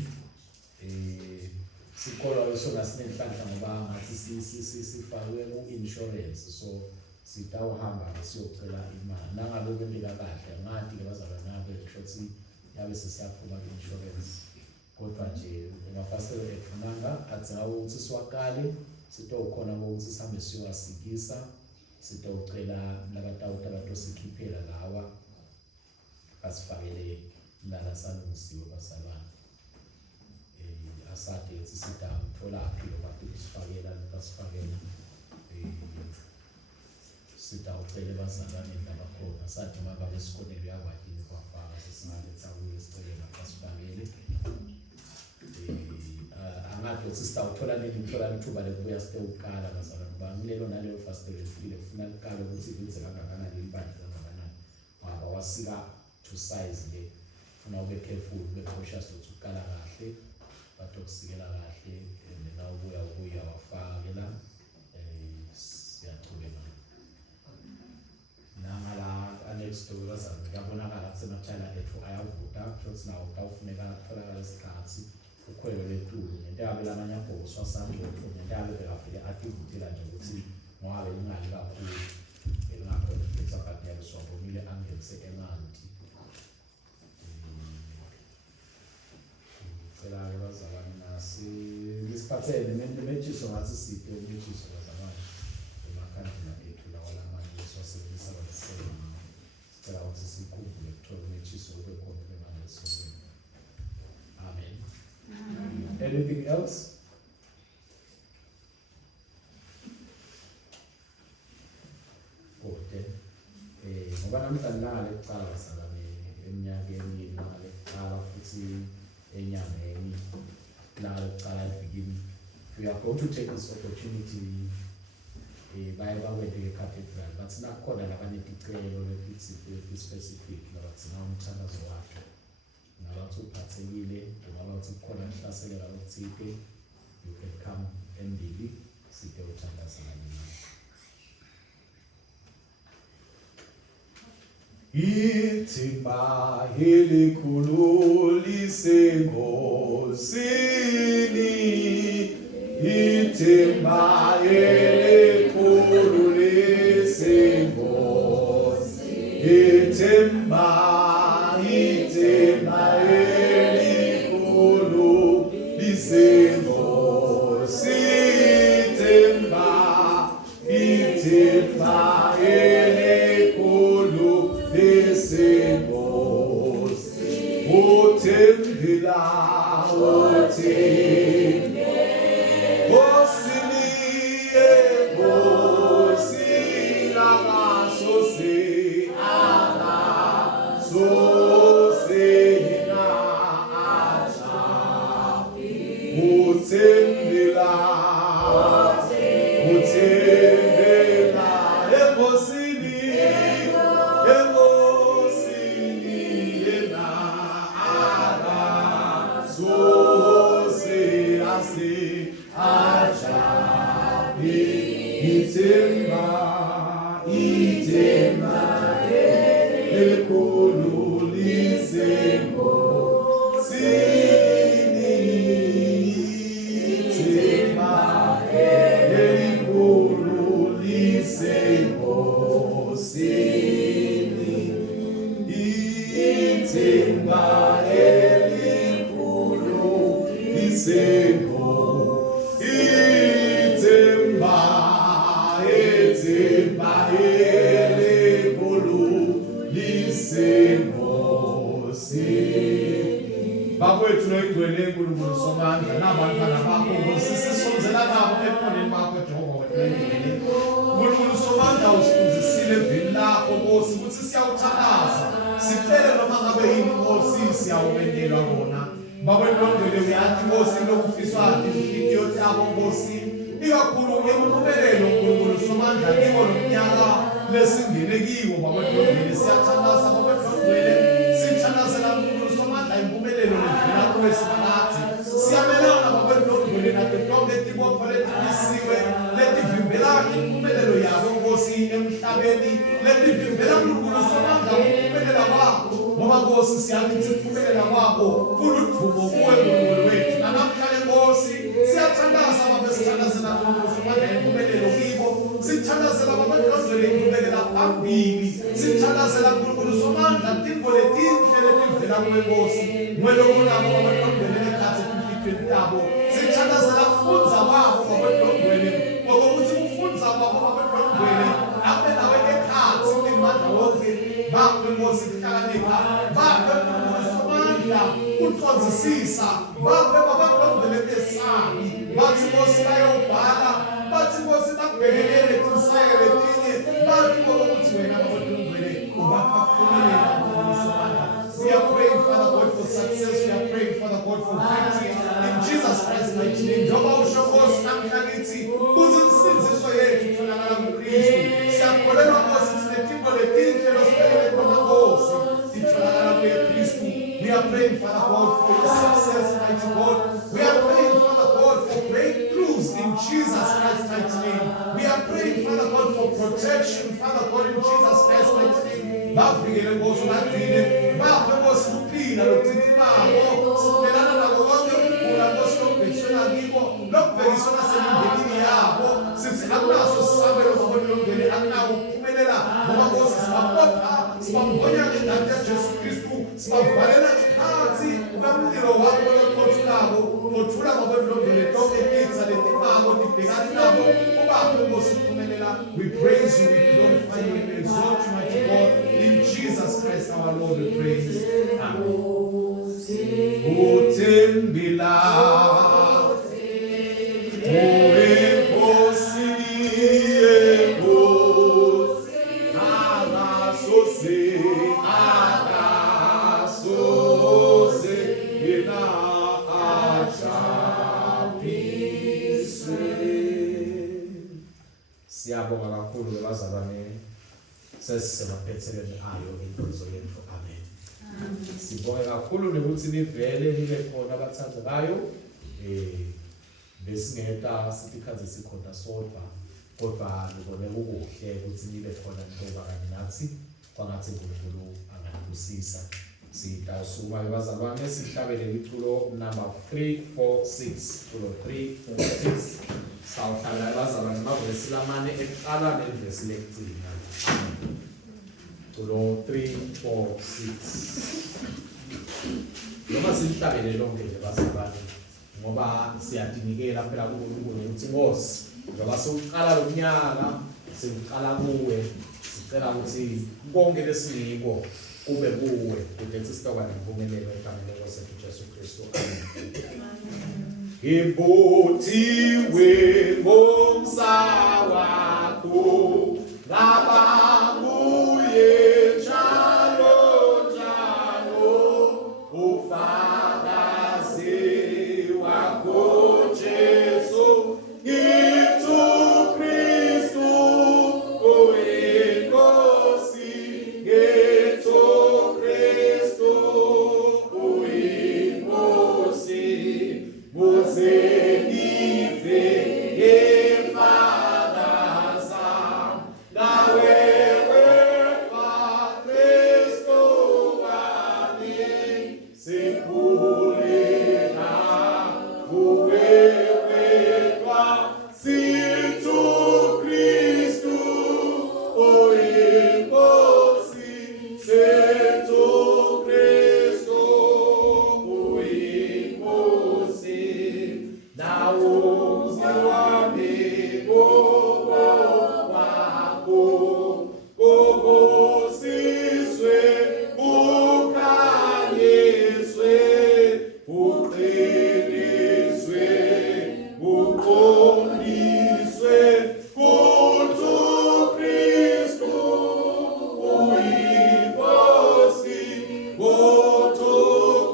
sikolo sona sinenhlanhla ngoba ngathi sifakwe ku-insurance so sitawuhamba siyocela imali nangalokho endika kahle ngathi ke bazalwane nabo shothi yabe sesiyaphuma ku-insurance kodwa nje amafasitelo efunanga adzinga ukuthi siwakale sitowukhona ukuthi sihambe siyowasikisa sitowucela labatawuta batosikhipela lawa basifakele lana salungisiwe bazalwane asade ethi sitawuthola aphi lo bantu kusifakela basifakela sitawucela bazalwane labakhona sathi maba besikoleni uyakwatini kwafaka sesingaletha kuye sicele basifakele angathi ukuthi sitawuthola nelithola lithuba lekubuya sitewuqala bazalwane bangilelo naleyo fasitelo lifile kufuna liqala ukuthi lenze kangakanani libandla kangakanani ngoba wasika to size le funa ube careful ube cautious ukuthi uqala kahle batokusikela kahle na ubuya wafakela siyachubeka nangala annex door bazalwane kuyabonakala semathala ethu ayavuta shothi nawo utawufuneka kutholakala isikhathi ukhwelo letulu ngento yabe lamanye abhokisi wasangcwethu ngento yabe bekafike ativutela nje ukuthi ngoba lingali kakhulu elingakhona ukuphetha but yabe siwabonile angenise emanti cela-ke bazalwane nasiphathele nementshiso ngathi siphe umentshiso bazalwane emakhandlela ethu lawa lamanje esiwasebenzisa batisele sicela ukuthi sikhumbule kuthola umentshiso ube khona bemanje esokweni. Amen. Anything else? Okay. Ngoba namhlanje langa lekucala bazalwane eminyakeni imali ekucala futhi enyangeni langa lekucala evikini. We are going to take this opportunity baye bawende ecathedral but nakhona labaneticelo leti-specific labathina umthandazo wakhe ngabathi uphathekile ngabathi kukhona kuhlaseleka lokuthile you can come embili sike uthandazana naye. Ithimba elikhulu lisengozini ithimba elikhulu lisengozini ithimba elikhulu lisengozi ithimba elikhulu lisengozi uthembela lesingene kiwo bakwethu siyathandaza bakwethu wesifanathi siyamelana ngokwenhlongweni nathi konke tibopho letimisiwe letivimbela impumelelo yabo Nkosi emhlabeni letivimbela uNkulunkulu somandla ukuphumelela kwakho ngoba Nkosi siyakithi ukuphumelela kwakho kuludumo kuwe Nkulunkulu wethu namhlanje Nkosi siyathandaza abesithandazela Nkulunkulu somandla impumelelo kibo sithandazela abadodozela impumelela phambili sithandazela Nkulunkulu somandla tingo letinhle letivela kuwe Nkosi mwelo kunabo abadodozela ekhathi empilweni yabo sithandazela kufunza kwabo abadodozela ngokuthi kufunza kwabo abadodozela abe nawe ekhathi imandla wonke bakho Nkosi kuhlakanipha bakho Nkulunkulu somandla uqonzisisa bakho abadodozela besabi bathi Nkosi bayobhala bathi Nkosi bakubhekelele kusayele tinye bathi ngokuthi wena abadodozela ubapha kuphumelela Nkulunkulu somandla. We are praying, Father God, for success. We are praying, Father God, for victory. In Jesus Christ's mighty name. Njoba ushokos namhlakithi kuzinsinziso yethu tholakala kuKristu. Siyakholelwa Nkosi sinetimbo letinhle losibekele khona Nkosi sitholakala kuKristu. We are praying, Father God, for your success, mighty God. We are praying, Father God, for breakthroughs in Jesus Christ's mighty name. We are praying, Father God, for protection, Father God, in Jesus Christ's mighty name. Bavikele Nkosi uladile baphe Nkosi kuphila lokuthithimako sibelana nako konke ukugula Nkosi lokubhekiswena kibo lokubhekiswena semndenini yabo sithi akunaso sisabelo babodolongweni akunako ukuphumelela ngoba Nkosi sibabopha sibambonya ngendalo yaJesu Kristu sibavalela ngaphansi kukamlilo wakho lokuthulako uthula babodolongweni konke izinto letimako dibhekana nabo ubaphe Nkosi ukuphumelela. We praise you, we glorify you, we exalt you, mighty God. In Jesus Christ our Lord we praise. Amen. Utembila Nkosi agasose ina ajapiswe. Siyabonga kakhulu bazalwane sesisemaphethelweni ayo inkonzo yethu. Amen. Sibonga kakhulu nokuthi nivele nibe khona abathandekayo besingeta sitikhathi sikhona sodwa kodwa ngibone ukuhle ukuthi nibe khona njengoba kanye nathi kwangathi uNkulunkulu anganibusisa. Sitawusuma bazalwane sihlabele iculo number 346 culo 346 sawuhlala bazalwane amavesi lamane eqala nevesi lekugcina. Culo 346 noma sihlabele lonke nje bazalwane ngoba siyadinikela phela kuNkulunkulu ukuthi Nkosi njengoba sokuqala lo nyaka siqala kuwe sicela ukuthi konke lesiniko kube kuwe ukuthi sitoba nempumelelo efanele kwethu Jesu Kristu. Amen. Ibuthiwe ngomsawakho ngabanguye njalo njalo ufakazi wakho Jesu Yesu Kristu oenkosi Yesu Kristu oenkosi Mosenife efadaza nawe kwa Kristu wani sekulela kuwewekwa situ Kristu oenkosi situ Kristu oenkosi nawo mziwamigo wako kogosiswe ukanyiswe uqiniswe uqondiswe kutu Kristu uyinkosi kutu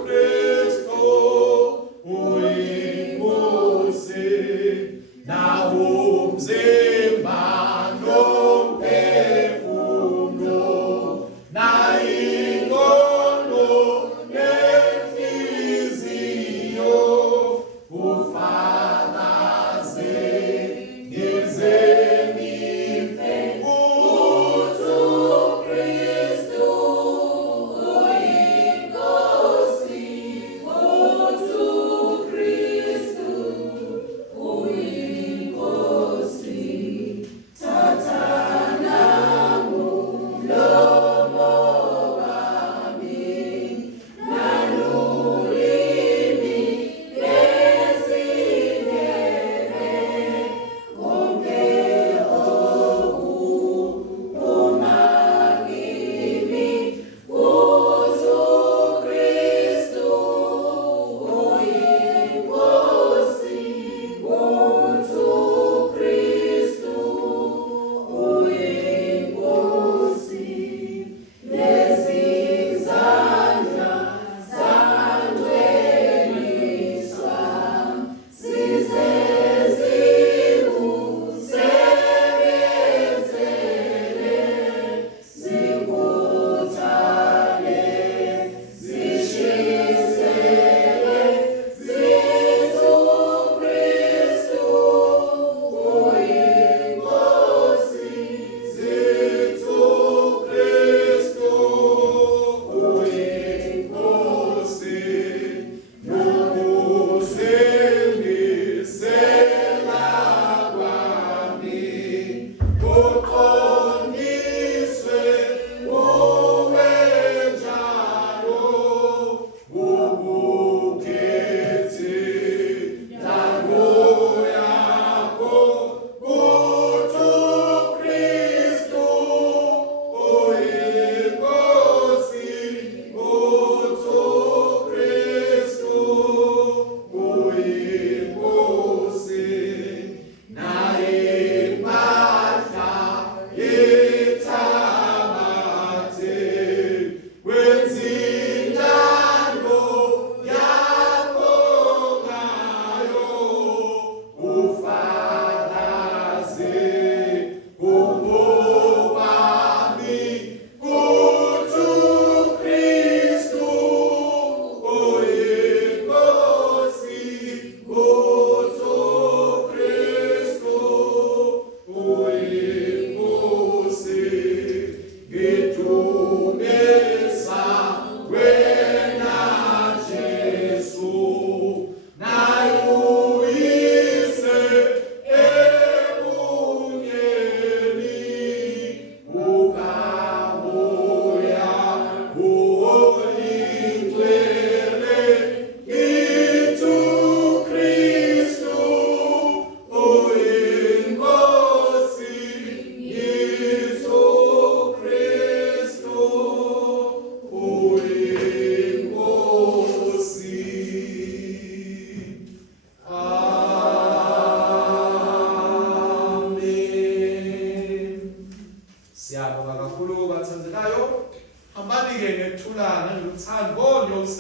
Kristu uyinkosi nawo mzimba nomphefumulo nayingono nenhliziyo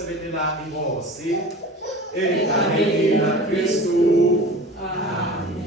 sibinela inkosi egameni likaKristu. Amen.